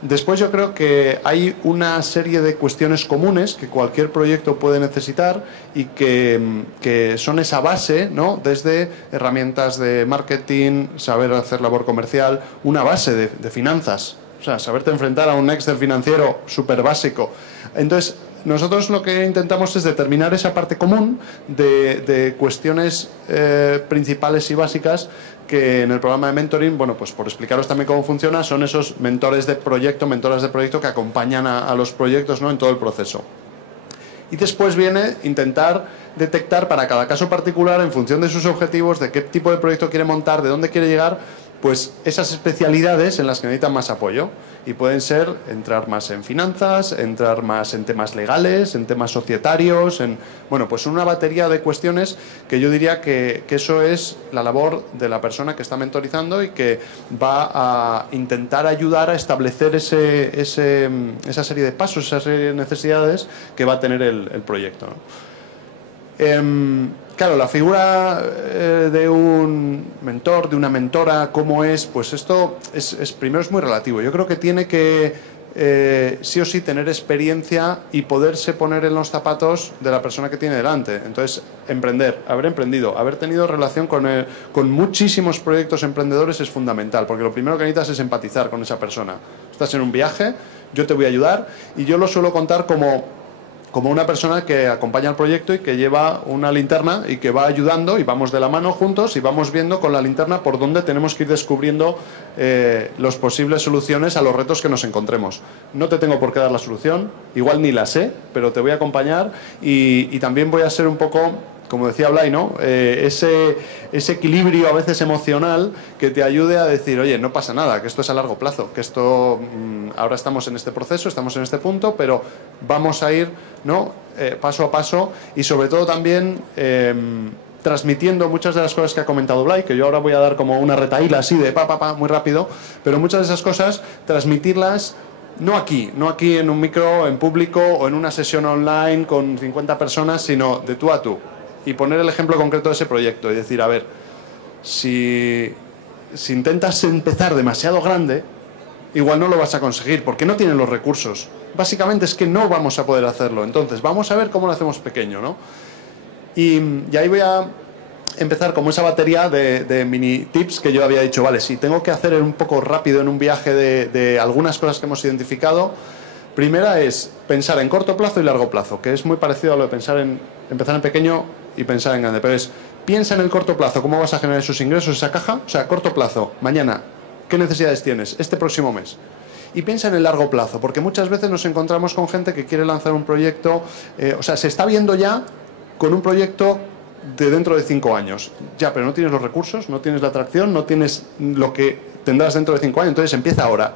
Después yo creo que hay una serie de cuestiones comunes que cualquier proyecto puede necesitar y que son esa base, ¿no? Desde herramientas de marketing, saber hacer labor comercial, una base de finanzas. O sea, saberte enfrentar a un Excel financiero súper básico. Entonces, nosotros lo que intentamos es determinar esa parte común de cuestiones principales y básicas que en el programa de mentoring, bueno, pues por explicaros también cómo funciona, son esos mentores de proyecto, mentoras de proyecto que acompañan a los proyectos, ¿no? en todo el proceso. Y después viene intentar detectar para cada caso particular, en función de sus objetivos, de qué tipo de proyecto quiere montar, de dónde quiere llegar, pues esas especialidades en las que necesitan más apoyo. Y pueden ser entrar más en finanzas, entrar más en temas legales, en temas societarios, bueno, pues una batería de cuestiones que yo diría que eso es la labor de la persona que está mentorizando y que va a intentar ayudar a establecer esa serie de pasos, esa serie de necesidades que va a tener el proyecto, ¿no? Claro, la figura de un mentor, de una mentora, ¿cómo es? Pues esto primero es muy relativo. Yo creo que tiene que sí o sí tener experiencia y poderse poner en los zapatos de la persona que tiene delante. Entonces, haber emprendido, haber tenido relación con muchísimos proyectos emprendedores es fundamental, porque lo primero que necesitas es empatizar con esa persona. Estás en un viaje, yo te voy a ayudar y yo lo suelo contar como una persona que acompaña al proyecto y que lleva una linterna y que va ayudando y vamos de la mano juntos y vamos viendo con la linterna por dónde tenemos que ir descubriendo las posibles soluciones a los retos que nos encontremos. No te tengo por qué dar la solución, igual ni la sé, pero te voy a acompañar y también voy a ser un poco, como decía Blay, ¿no? Ese equilibrio a veces emocional que te ayude a decir, oye, no pasa nada, que esto es a largo plazo, que esto ahora estamos en este proceso, estamos en este punto, pero vamos a ir, ¿no? Paso a paso y sobre todo también transmitiendo muchas de las cosas que ha comentado Blay, que yo ahora voy a dar como una retahíla así de muy rápido, pero muchas de esas cosas transmitirlas no aquí en un micro, en público o en una sesión online con 50 personas, sino de tú a tú. Y poner el ejemplo concreto de ese proyecto y decir, a ver, si intentas empezar demasiado grande, igual no lo vas a conseguir, porque no tienen los recursos. Básicamente es que no vamos a poder hacerlo. Entonces, vamos a ver cómo lo hacemos pequeño, ¿no? Y ahí voy a empezar como esa batería de mini tips que yo había dicho, vale, si tengo que hacer un poco rápido en un viaje de algunas cosas que hemos identificado. Primera es pensar en corto plazo y largo plazo, que es muy parecido a lo de empezar en pequeño y pensar en grande, pero es, piensa en el corto plazo, cómo vas a generar esos ingresos, esa caja, o sea, corto plazo, mañana, ¿qué necesidades tienes este próximo mes? Y piensa en el largo plazo, porque muchas veces nos encontramos con gente que quiere lanzar un proyecto, o sea, se está viendo ya con un proyecto de dentro de 5 años, ya, pero no tienes los recursos, no tienes la atracción, no tienes lo que tendrás dentro de 5 años, entonces empieza ahora.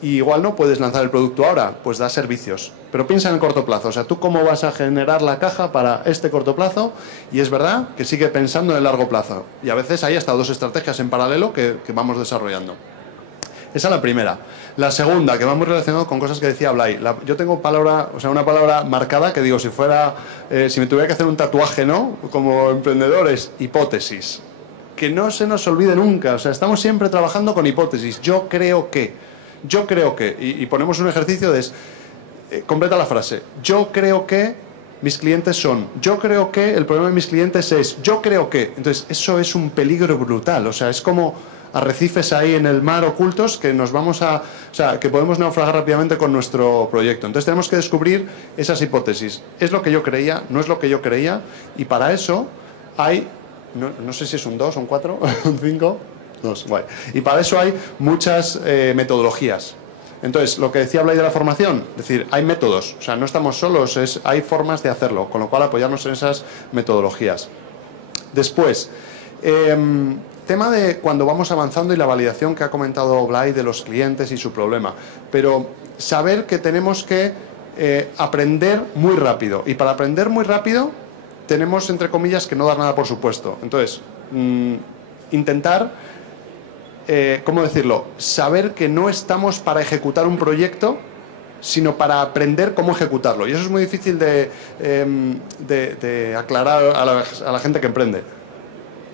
Y igual no puedes lanzar el producto ahora, pues da servicios. Pero piensa en el corto plazo, o sea, tú cómo vas a generar la caja para este corto plazo, y es verdad que sigue pensando en el largo plazo. Y a veces hay hasta 2 estrategias en paralelo que vamos desarrollando. Esa es la primera. La segunda, que va muy relacionado con cosas que decía Blay. Yo tengo una palabra marcada que digo, si me tuviera que hacer un tatuaje, ¿no? Como emprendedores, hipótesis. Que no se nos olvide nunca, o sea, estamos siempre trabajando con hipótesis. Yo creo que, y ponemos un ejercicio de completa la frase. Yo creo que mis clientes son, yo creo que el problema de mis clientes es, yo creo que. Entonces, eso es un peligro brutal, o sea, es como arrecifes ahí en el mar ocultos que que podemos naufragar rápidamente con nuestro proyecto. Entonces tenemos que descubrir esas hipótesis. ¿Es lo que yo creía? ¿No es lo que yo creía? Y para eso hay, no sé si es un 2, un 4, un 5... Y para eso hay muchas metodologías. Entonces, lo que decía Blay de la formación, es decir, hay métodos, o sea, no estamos solos, hay formas de hacerlo, con lo cual apoyarnos en esas metodologías. Después, tema de cuando vamos avanzando y la validación que ha comentado Blay de los clientes y su problema. Pero saber que tenemos que aprender muy rápido. Y para aprender muy rápido tenemos, entre comillas, que no dar nada por supuesto. Entonces, intentar, ¿cómo decirlo? Saber que no estamos para ejecutar un proyecto, sino para aprender cómo ejecutarlo. Y eso es muy difícil de aclarar a la gente que emprende.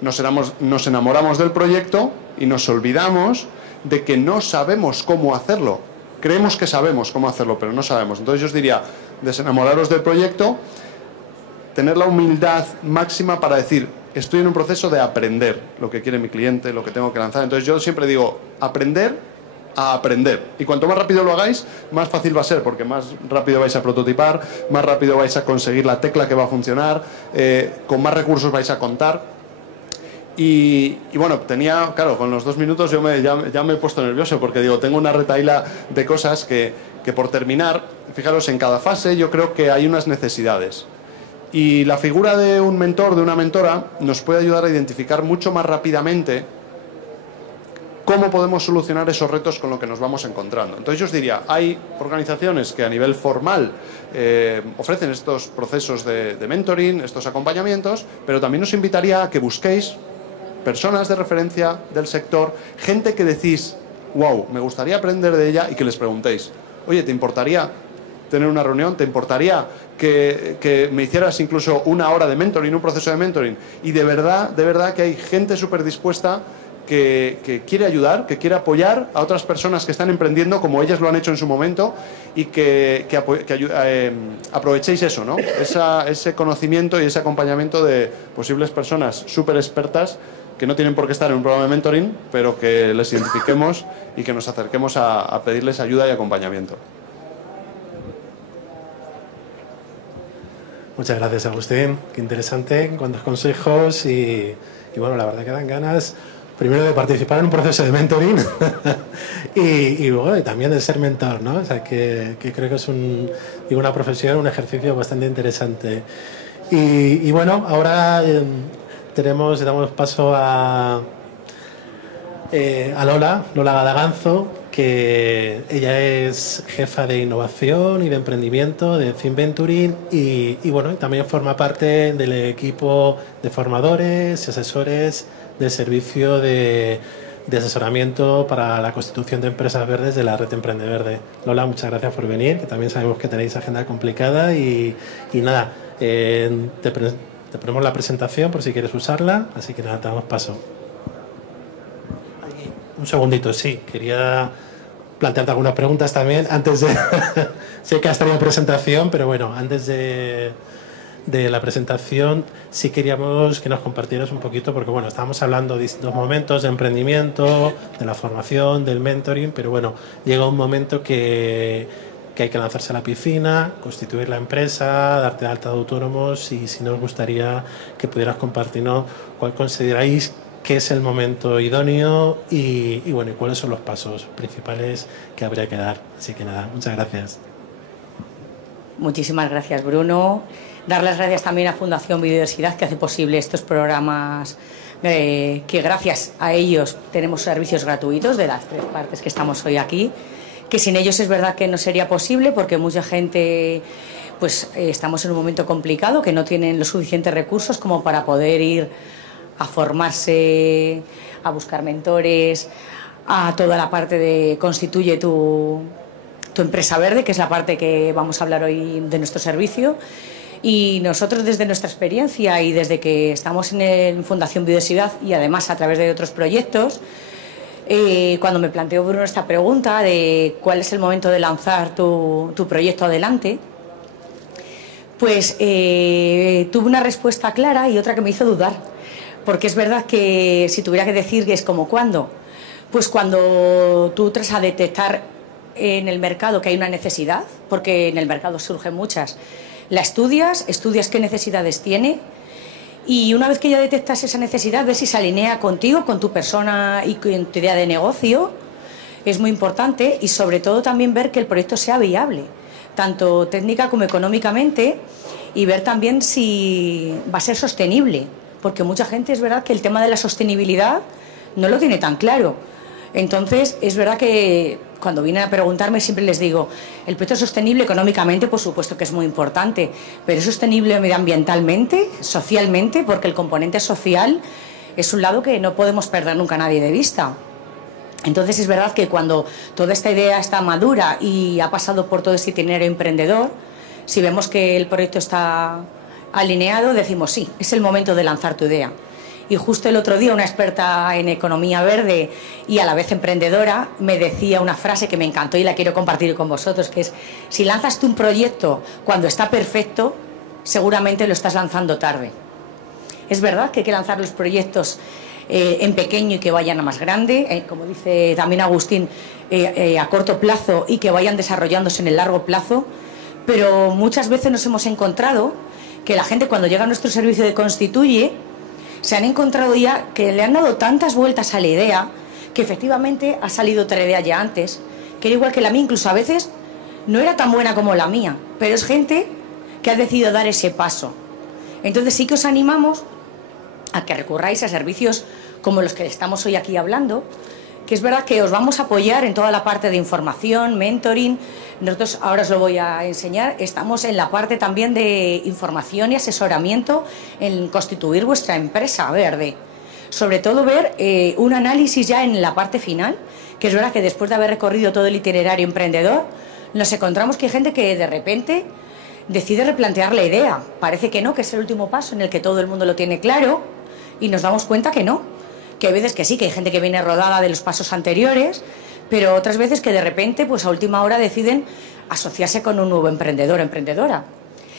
Nos enamoramos del proyecto y nos olvidamos de que no sabemos cómo hacerlo. Creemos que sabemos cómo hacerlo, pero no sabemos. Entonces yo os diría, desenamoraros del proyecto, tener la humildad máxima para decir, estoy en un proceso de aprender lo que quiere mi cliente, lo que tengo que lanzar. Entonces yo siempre digo, aprender a aprender. Y cuanto más rápido lo hagáis, más fácil va a ser, porque más rápido vais a prototipar, más rápido vais a conseguir la tecla que va a funcionar, con más recursos vais a contar. Y bueno, claro, con los 2 minutos ya me he puesto nervioso, porque digo, tengo una retahíla de cosas que por terminar, fijaros, en cada fase yo creo que hay unas necesidades. Y la figura de un mentor, de una mentora, nos puede ayudar a identificar mucho más rápidamente cómo podemos solucionar esos retos con lo que nos vamos encontrando. Entonces yo os diría, hay organizaciones que a nivel formal ofrecen estos procesos de mentoring, estos acompañamientos, pero también os invitaría a que busquéis personas de referencia del sector, gente que decís, wow, me gustaría aprender de ella, y que les preguntéis, oye, ¿te importaría tener una reunión? ¿Te importaría que me hicieras incluso 1 hora de mentoring, un proceso de mentoring? Y de verdad que hay gente súper dispuesta que quiere ayudar, que quiere apoyar a otras personas que están emprendiendo como ellas lo han hecho en su momento, y que aprovechéis eso, ¿no? Ese conocimiento y ese acompañamiento de posibles personas súper expertas que no tienen por qué estar en un programa de mentoring, pero que les identifiquemos y que nos acerquemos a pedirles ayuda y acompañamiento. Muchas gracias, Agustín. Qué interesante, cuántos consejos y bueno, la verdad que dan ganas primero de participar en un proceso de mentoring y luego también de ser mentor, ¿no? O sea, que creo que es una profesión, un ejercicio bastante interesante. Y bueno, ahora damos paso a Lola Gadaganzo, que ella es jefa de innovación y de emprendimiento de Finventuring y bueno, también forma parte del equipo de formadores y asesores del servicio de asesoramiento para la constitución de empresas verdes de la Red Emprende Verde. Lola, muchas gracias por venir, que también sabemos que tenéis agenda complicada y nada, te ponemos la presentación por si quieres usarla, así que nada, te damos paso. Un segundito, sí, quería plantearte algunas preguntas también antes de... sé que has tenido presentación, pero bueno, antes de la presentación sí queríamos que nos compartieras un poquito, porque bueno, estábamos hablando de distintos momentos de emprendimiento, de la formación, del mentoring, pero bueno, llega un momento que hay que lanzarse a la piscina, constituir la empresa, darte de alta de autónomos, y si nos gustaría que pudieras compartirnos cuál consideráis que es el momento idóneo y bueno, y cuáles son los pasos principales que habría que dar. Así que nada, muchas gracias. Muchísimas gracias, Bruno. Dar las gracias también a Fundación Biodiversidad, que hace posible estos programas, que gracias a ellos tenemos servicios gratuitos de las 3 partes que estamos hoy aquí, que sin ellos es verdad que no sería posible, porque mucha gente, pues estamos en un momento complicado, que no tienen los suficientes recursos como para poder ir a formarse, a buscar mentores, a toda la parte de constituye tu empresa verde, que es la parte que vamos a hablar hoy de nuestro servicio. Y nosotros, desde nuestra experiencia y desde que estamos en Fundación Biodiversidad y además a través de otros proyectos, cuando me planteó Bruno esta pregunta de cuál es el momento de lanzar tu proyecto adelante, pues tuve una respuesta clara y otra que me hizo dudar. Porque es verdad que si tuviera que decir que es como cuándo, pues cuando tú traes a detectar en el mercado que hay una necesidad, porque en el mercado surgen muchas, la estudias qué necesidades tiene, y una vez que ya detectas esa necesidad, ves si se alinea contigo, con tu persona y con tu idea de negocio. Es muy importante, y sobre todo también ver que el proyecto sea viable, tanto técnica como económicamente, y ver también si va a ser sostenible. porque mucha gente es verdad que el tema de la sostenibilidad no lo tiene tan claro. Entonces, es verdad que cuando vienen a preguntarme siempre les digo, el proyecto sostenible económicamente, por supuesto que es muy importante, pero es sostenible medioambientalmente, socialmente, porque el componente social es un lado que no podemos perder nunca a nadie de vista. Entonces, es verdad que cuando toda esta idea está madura y ha pasado por todo este itinerario emprendedor, si vemos que el proyecto está alineado, decimos sí, es el momento de lanzar tu idea. Y justo el otro día una experta en economía verde y a la vez emprendedora me decía una frase que me encantó y la quiero compartir con vosotros, que es: si lanzas tú un proyecto cuando está perfecto, seguramente lo estás lanzando tarde. Es verdad que hay que lanzar los proyectos en pequeño y que vayan a más grande, como dice también Agustín, a corto plazo y que vayan desarrollándose en el largo plazo, pero muchas veces nos hemos encontrado que la gente cuando llega a nuestro servicio de Constituye se han encontrado ya que le han dado tantas vueltas a la idea que efectivamente ha salido otra idea ya antes, que era igual que la mía, incluso a veces no era tan buena como la mía, pero es gente que ha decidido dar ese paso. Entonces sí que os animamos a que recurráis a servicios como los que estamos hoy aquí hablando, que es verdad que os vamos a apoyar en toda la parte de información, mentoring. Nosotros, ahora os lo voy a enseñar, estamos en la parte también de información y asesoramiento en constituir vuestra empresa verde. Sobre todo ver un análisis ya en la parte final, que es verdad que después de haber recorrido todo el itinerario emprendedor, nos encontramos que hay gente que de repente decide replantear la idea. Parece que no, que es el último paso en el que todo el mundo lo tiene claro, y nos damos cuenta que no, que hay veces que sí, que hay gente que viene rodada de los pasos anteriores, pero otras veces que de repente, pues a última hora deciden asociarse con un nuevo emprendedor o emprendedora.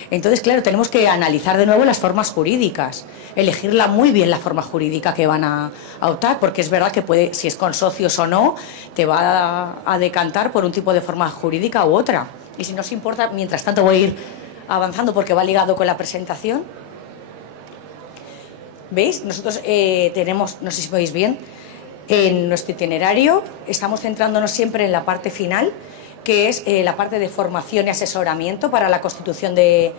Entonces, claro, tenemos que analizar de nuevo las formas jurídicas, elegirla muy bien la forma jurídica que van a optar, porque es verdad que puede, si es con socios o no, te va a decantar por un tipo de forma jurídica u otra. Y si no os importa, mientras tanto voy a ir avanzando porque va ligado con la presentación. ¿Veis? Nosotros tenemos, no sé si veis bien, en nuestro itinerario estamos centrándonos siempre en la parte final, que es la parte de formación y asesoramiento para la constitución de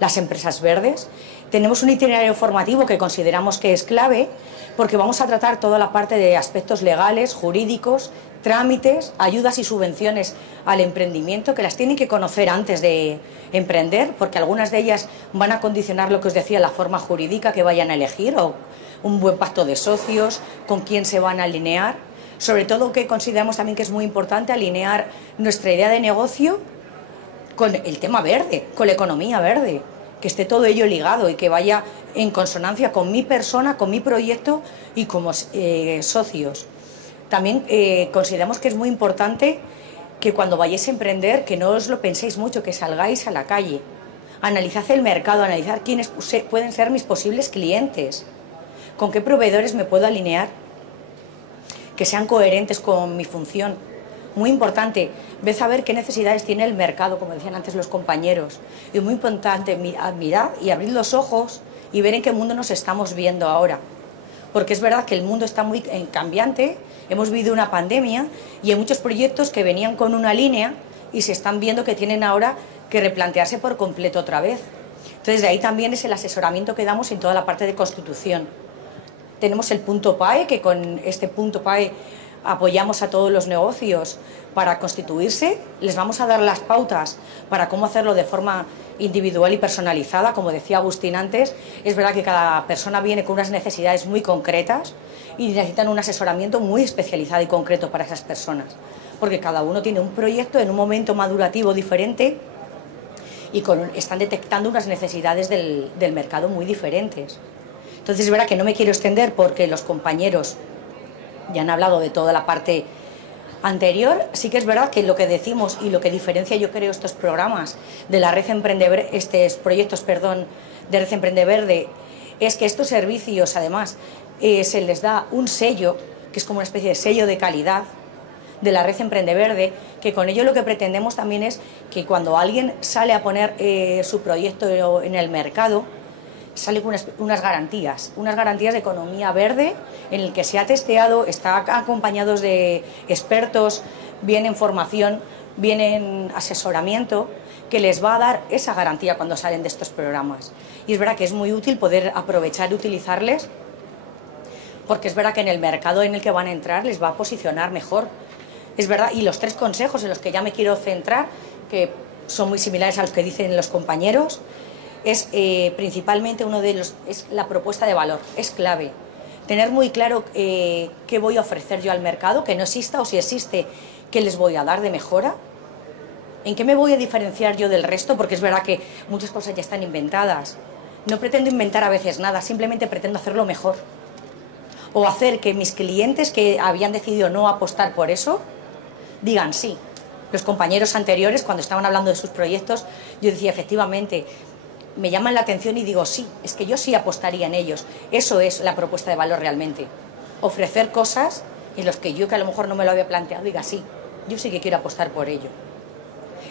las empresas verdes. Tenemos un itinerario formativo que consideramos que es clave porque vamos a tratar toda la parte de aspectos legales, jurídicos, trámites, ayudas y subvenciones al emprendimiento, que las tienen que conocer antes de emprender, porque algunas de ellas van a condicionar lo que os decía, la forma jurídica que vayan a elegir, o un buen pacto de socios, con quién se van a alinear. Sobre todo que consideramos también que es muy importante alinear nuestra idea de negocio con el tema verde, con la economía verde, que esté todo ello ligado y que vaya en consonancia con mi persona, con mi proyecto y como socios. También consideramos que es muy importante que cuando vayáis a emprender, que no os lo penséis mucho, que salgáis a la calle, analizad el mercado, analizad quiénes pueden ser mis posibles clientes, con qué proveedores me puedo alinear, que sean coherentes con mi función. Muy importante, ved a ver qué necesidades tiene el mercado, como decían antes los compañeros. Y muy importante, mirad y abrid los ojos y ver en qué mundo nos estamos viendo ahora. Porque es verdad que el mundo está muy cambiante, hemos vivido una pandemia y hay muchos proyectos que venían con una línea y se están viendo que tienen ahora que replantearse por completo otra vez. Entonces, de ahí también es el asesoramiento que damos en toda la parte de constitución. Tenemos el punto PAE, que con este punto PAE apoyamos a todos los negocios para constituirse. Les vamos a dar las pautas para cómo hacerlo de forma individual y personalizada. Como decía Agustín antes, es verdad que cada persona viene con unas necesidades muy concretas y necesitan un asesoramiento muy especializado y concreto para esas personas, porque cada uno tiene un proyecto en un momento madurativo diferente y están detectando unas necesidades del mercado muy diferentes. Entonces es verdad que no me quiero extender porque los compañeros ya han hablado de toda la parte anterior. Sí que es verdad que lo que decimos y lo que diferencia, yo creo, estos programas de la Red estos proyectos, de Red Emprende Verde, es que estos servicios, además, se les da un sello, que es como una especie de sello de calidad de la Red Emprende Verde, que con ello lo que pretendemos también es que cuando alguien sale a poner su proyecto en el mercado, sale con unas garantías de economía verde, en el que se ha testeado, está acompañados de expertos, viene en formación, viene en asesoramiento, que les va a dar esa garantía cuando salen de estos programas. Y es verdad que es muy útil poder aprovechar y utilizarles, porque es verdad que en el mercado en el que van a entrar les va a posicionar mejor. Es verdad, y los 3 consejos en los que ya me quiero centrar, que son muy similares a los que dicen los compañeros, es principalmente uno de los, es la propuesta de valor, es clave. Tener muy claro qué voy a ofrecer yo al mercado, que no exista, o si existe, qué les voy a dar de mejora. ¿En qué me voy a diferenciar yo del resto? Porque es verdad que muchas cosas ya están inventadas. No pretendo inventar a veces nada, simplemente pretendo hacerlo mejor. O hacer que mis clientes que habían decidido no apostar por eso, digan sí. Los compañeros anteriores, cuando estaban hablando de sus proyectos, yo decía, efectivamente, me llaman la atención y digo, sí, es que yo sí apostaría en ellos. Eso es la propuesta de valor realmente. Ofrecer cosas en las que yo, que a lo mejor no me lo había planteado, diga, sí, yo sí que quiero apostar por ello.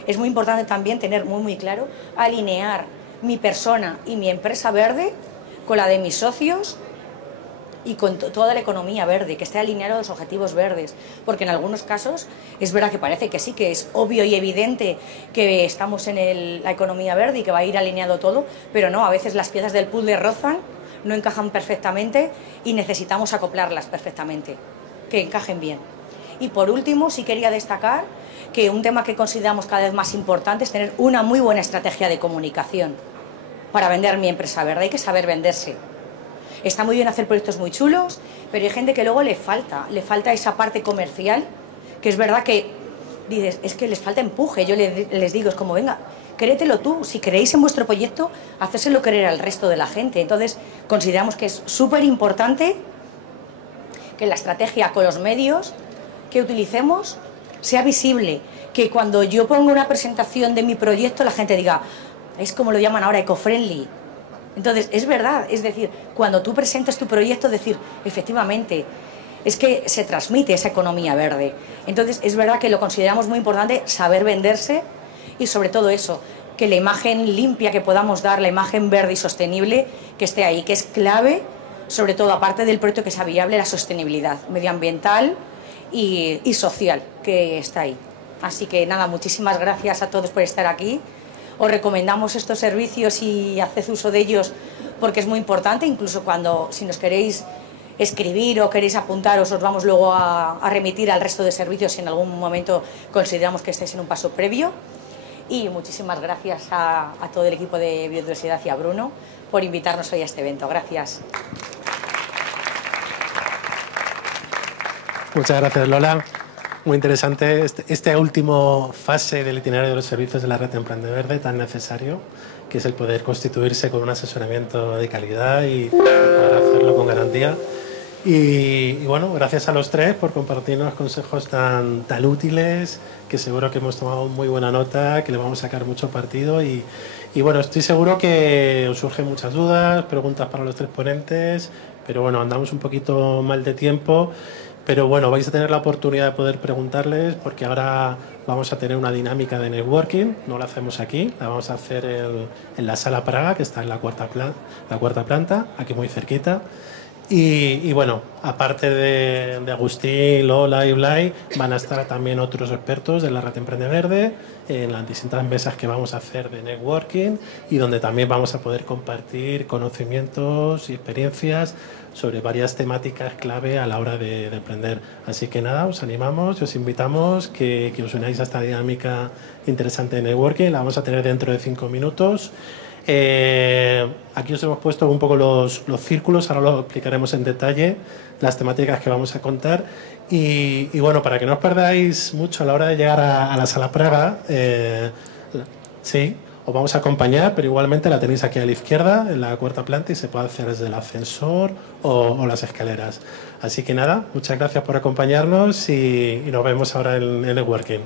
Es muy importante también tener muy claro, alinear mi persona y mi empresa verde con la de mis socios y con toda la economía verde, que esté alineado a los objetivos verdes, porque en algunos casos es verdad que parece que sí, que es obvio y evidente que estamos en la economía verde y que va a ir alineado todo, pero no, a veces las piezas del puzzle rozan, no encajan perfectamente y necesitamos acoplarlas perfectamente, que encajen bien. Y por último, sí quería destacar que un tema que consideramos cada vez más importante es tener una muy buena estrategia de comunicación para vender mi empresa verde. Hay que saber venderse. Está muy bien hacer proyectos muy chulos, pero hay gente que luego le falta esa parte comercial, que es verdad que dices, es que les falta empuje. Yo les digo, es como, venga, créetelo tú. Si creéis en vuestro proyecto, hacérselo creer al resto de la gente. Entonces, consideramos que es súper importante que la estrategia con los medios que utilicemos sea visible, que cuando yo pongo una presentación de mi proyecto la gente diga, es como lo llaman ahora, eco-friendly. Entonces, es verdad, es decir, cuando tú presentes tu proyecto, decir, efectivamente, es que se transmite esa economía verde. Entonces, es verdad que lo consideramos muy importante saber venderse y sobre todo eso, que la imagen limpia que podamos dar, la imagen verde y sostenible, que esté ahí, que es clave, sobre todo aparte del proyecto que sea viable, la sostenibilidad medioambiental y social que está ahí. Así que nada, muchísimas gracias a todos por estar aquí. Os recomendamos estos servicios y haced uso de ellos porque es muy importante, incluso si nos queréis escribir o queréis apuntaros, os vamos luego a remitir al resto de servicios si en algún momento consideramos que estéis en un paso previo. Y muchísimas gracias a todo el equipo de Biodiversidad y a Bruno por invitarnos hoy a este evento. Gracias. Muchas gracias, Lola. Muy interesante esta última fase del itinerario de los servicios de la red Emprende Verde, tan necesario, que es el poder constituirse con un asesoramiento de calidad y poder hacerlo con garantía. Y bueno, gracias a los 3 por compartirnos consejos tan útiles, que seguro que hemos tomado muy buena nota, que le vamos a sacar mucho partido. Y bueno, estoy seguro que os surgen muchas dudas, preguntas para los 3 ponentes, pero bueno, andamos un poquito mal de tiempo. Pero bueno, vais a tener la oportunidad de poder preguntarles porque ahora vamos a tener una dinámica de networking, no la hacemos aquí, la vamos a hacer en la Sala Praga, que está en la cuarta planta, aquí muy cerquita. Y bueno, aparte de Agustín, Lola y Blay, van a estar también otros expertos de la red Emprende Verde en las distintas mesas que vamos a hacer de networking y donde también vamos a poder compartir conocimientos y experiencias sobre varias temáticas clave a la hora de emprender. Así que nada, os animamos, os invitamos que os unáis a esta dinámica interesante de networking. La vamos a tener dentro de 5 minutos. Aquí os hemos puesto un poco los círculos, ahora lo explicaremos en detalle, las temáticas que vamos a contar. Y bueno, para que no os perdáis mucho a la hora de llegar a la Sala Praga, sí, os vamos a acompañar, pero igualmente la tenéis aquí a la izquierda, en la cuarta planta, y se puede hacer desde el ascensor o las escaleras. Así que nada, muchas gracias por acompañarnos y nos vemos ahora en el networking.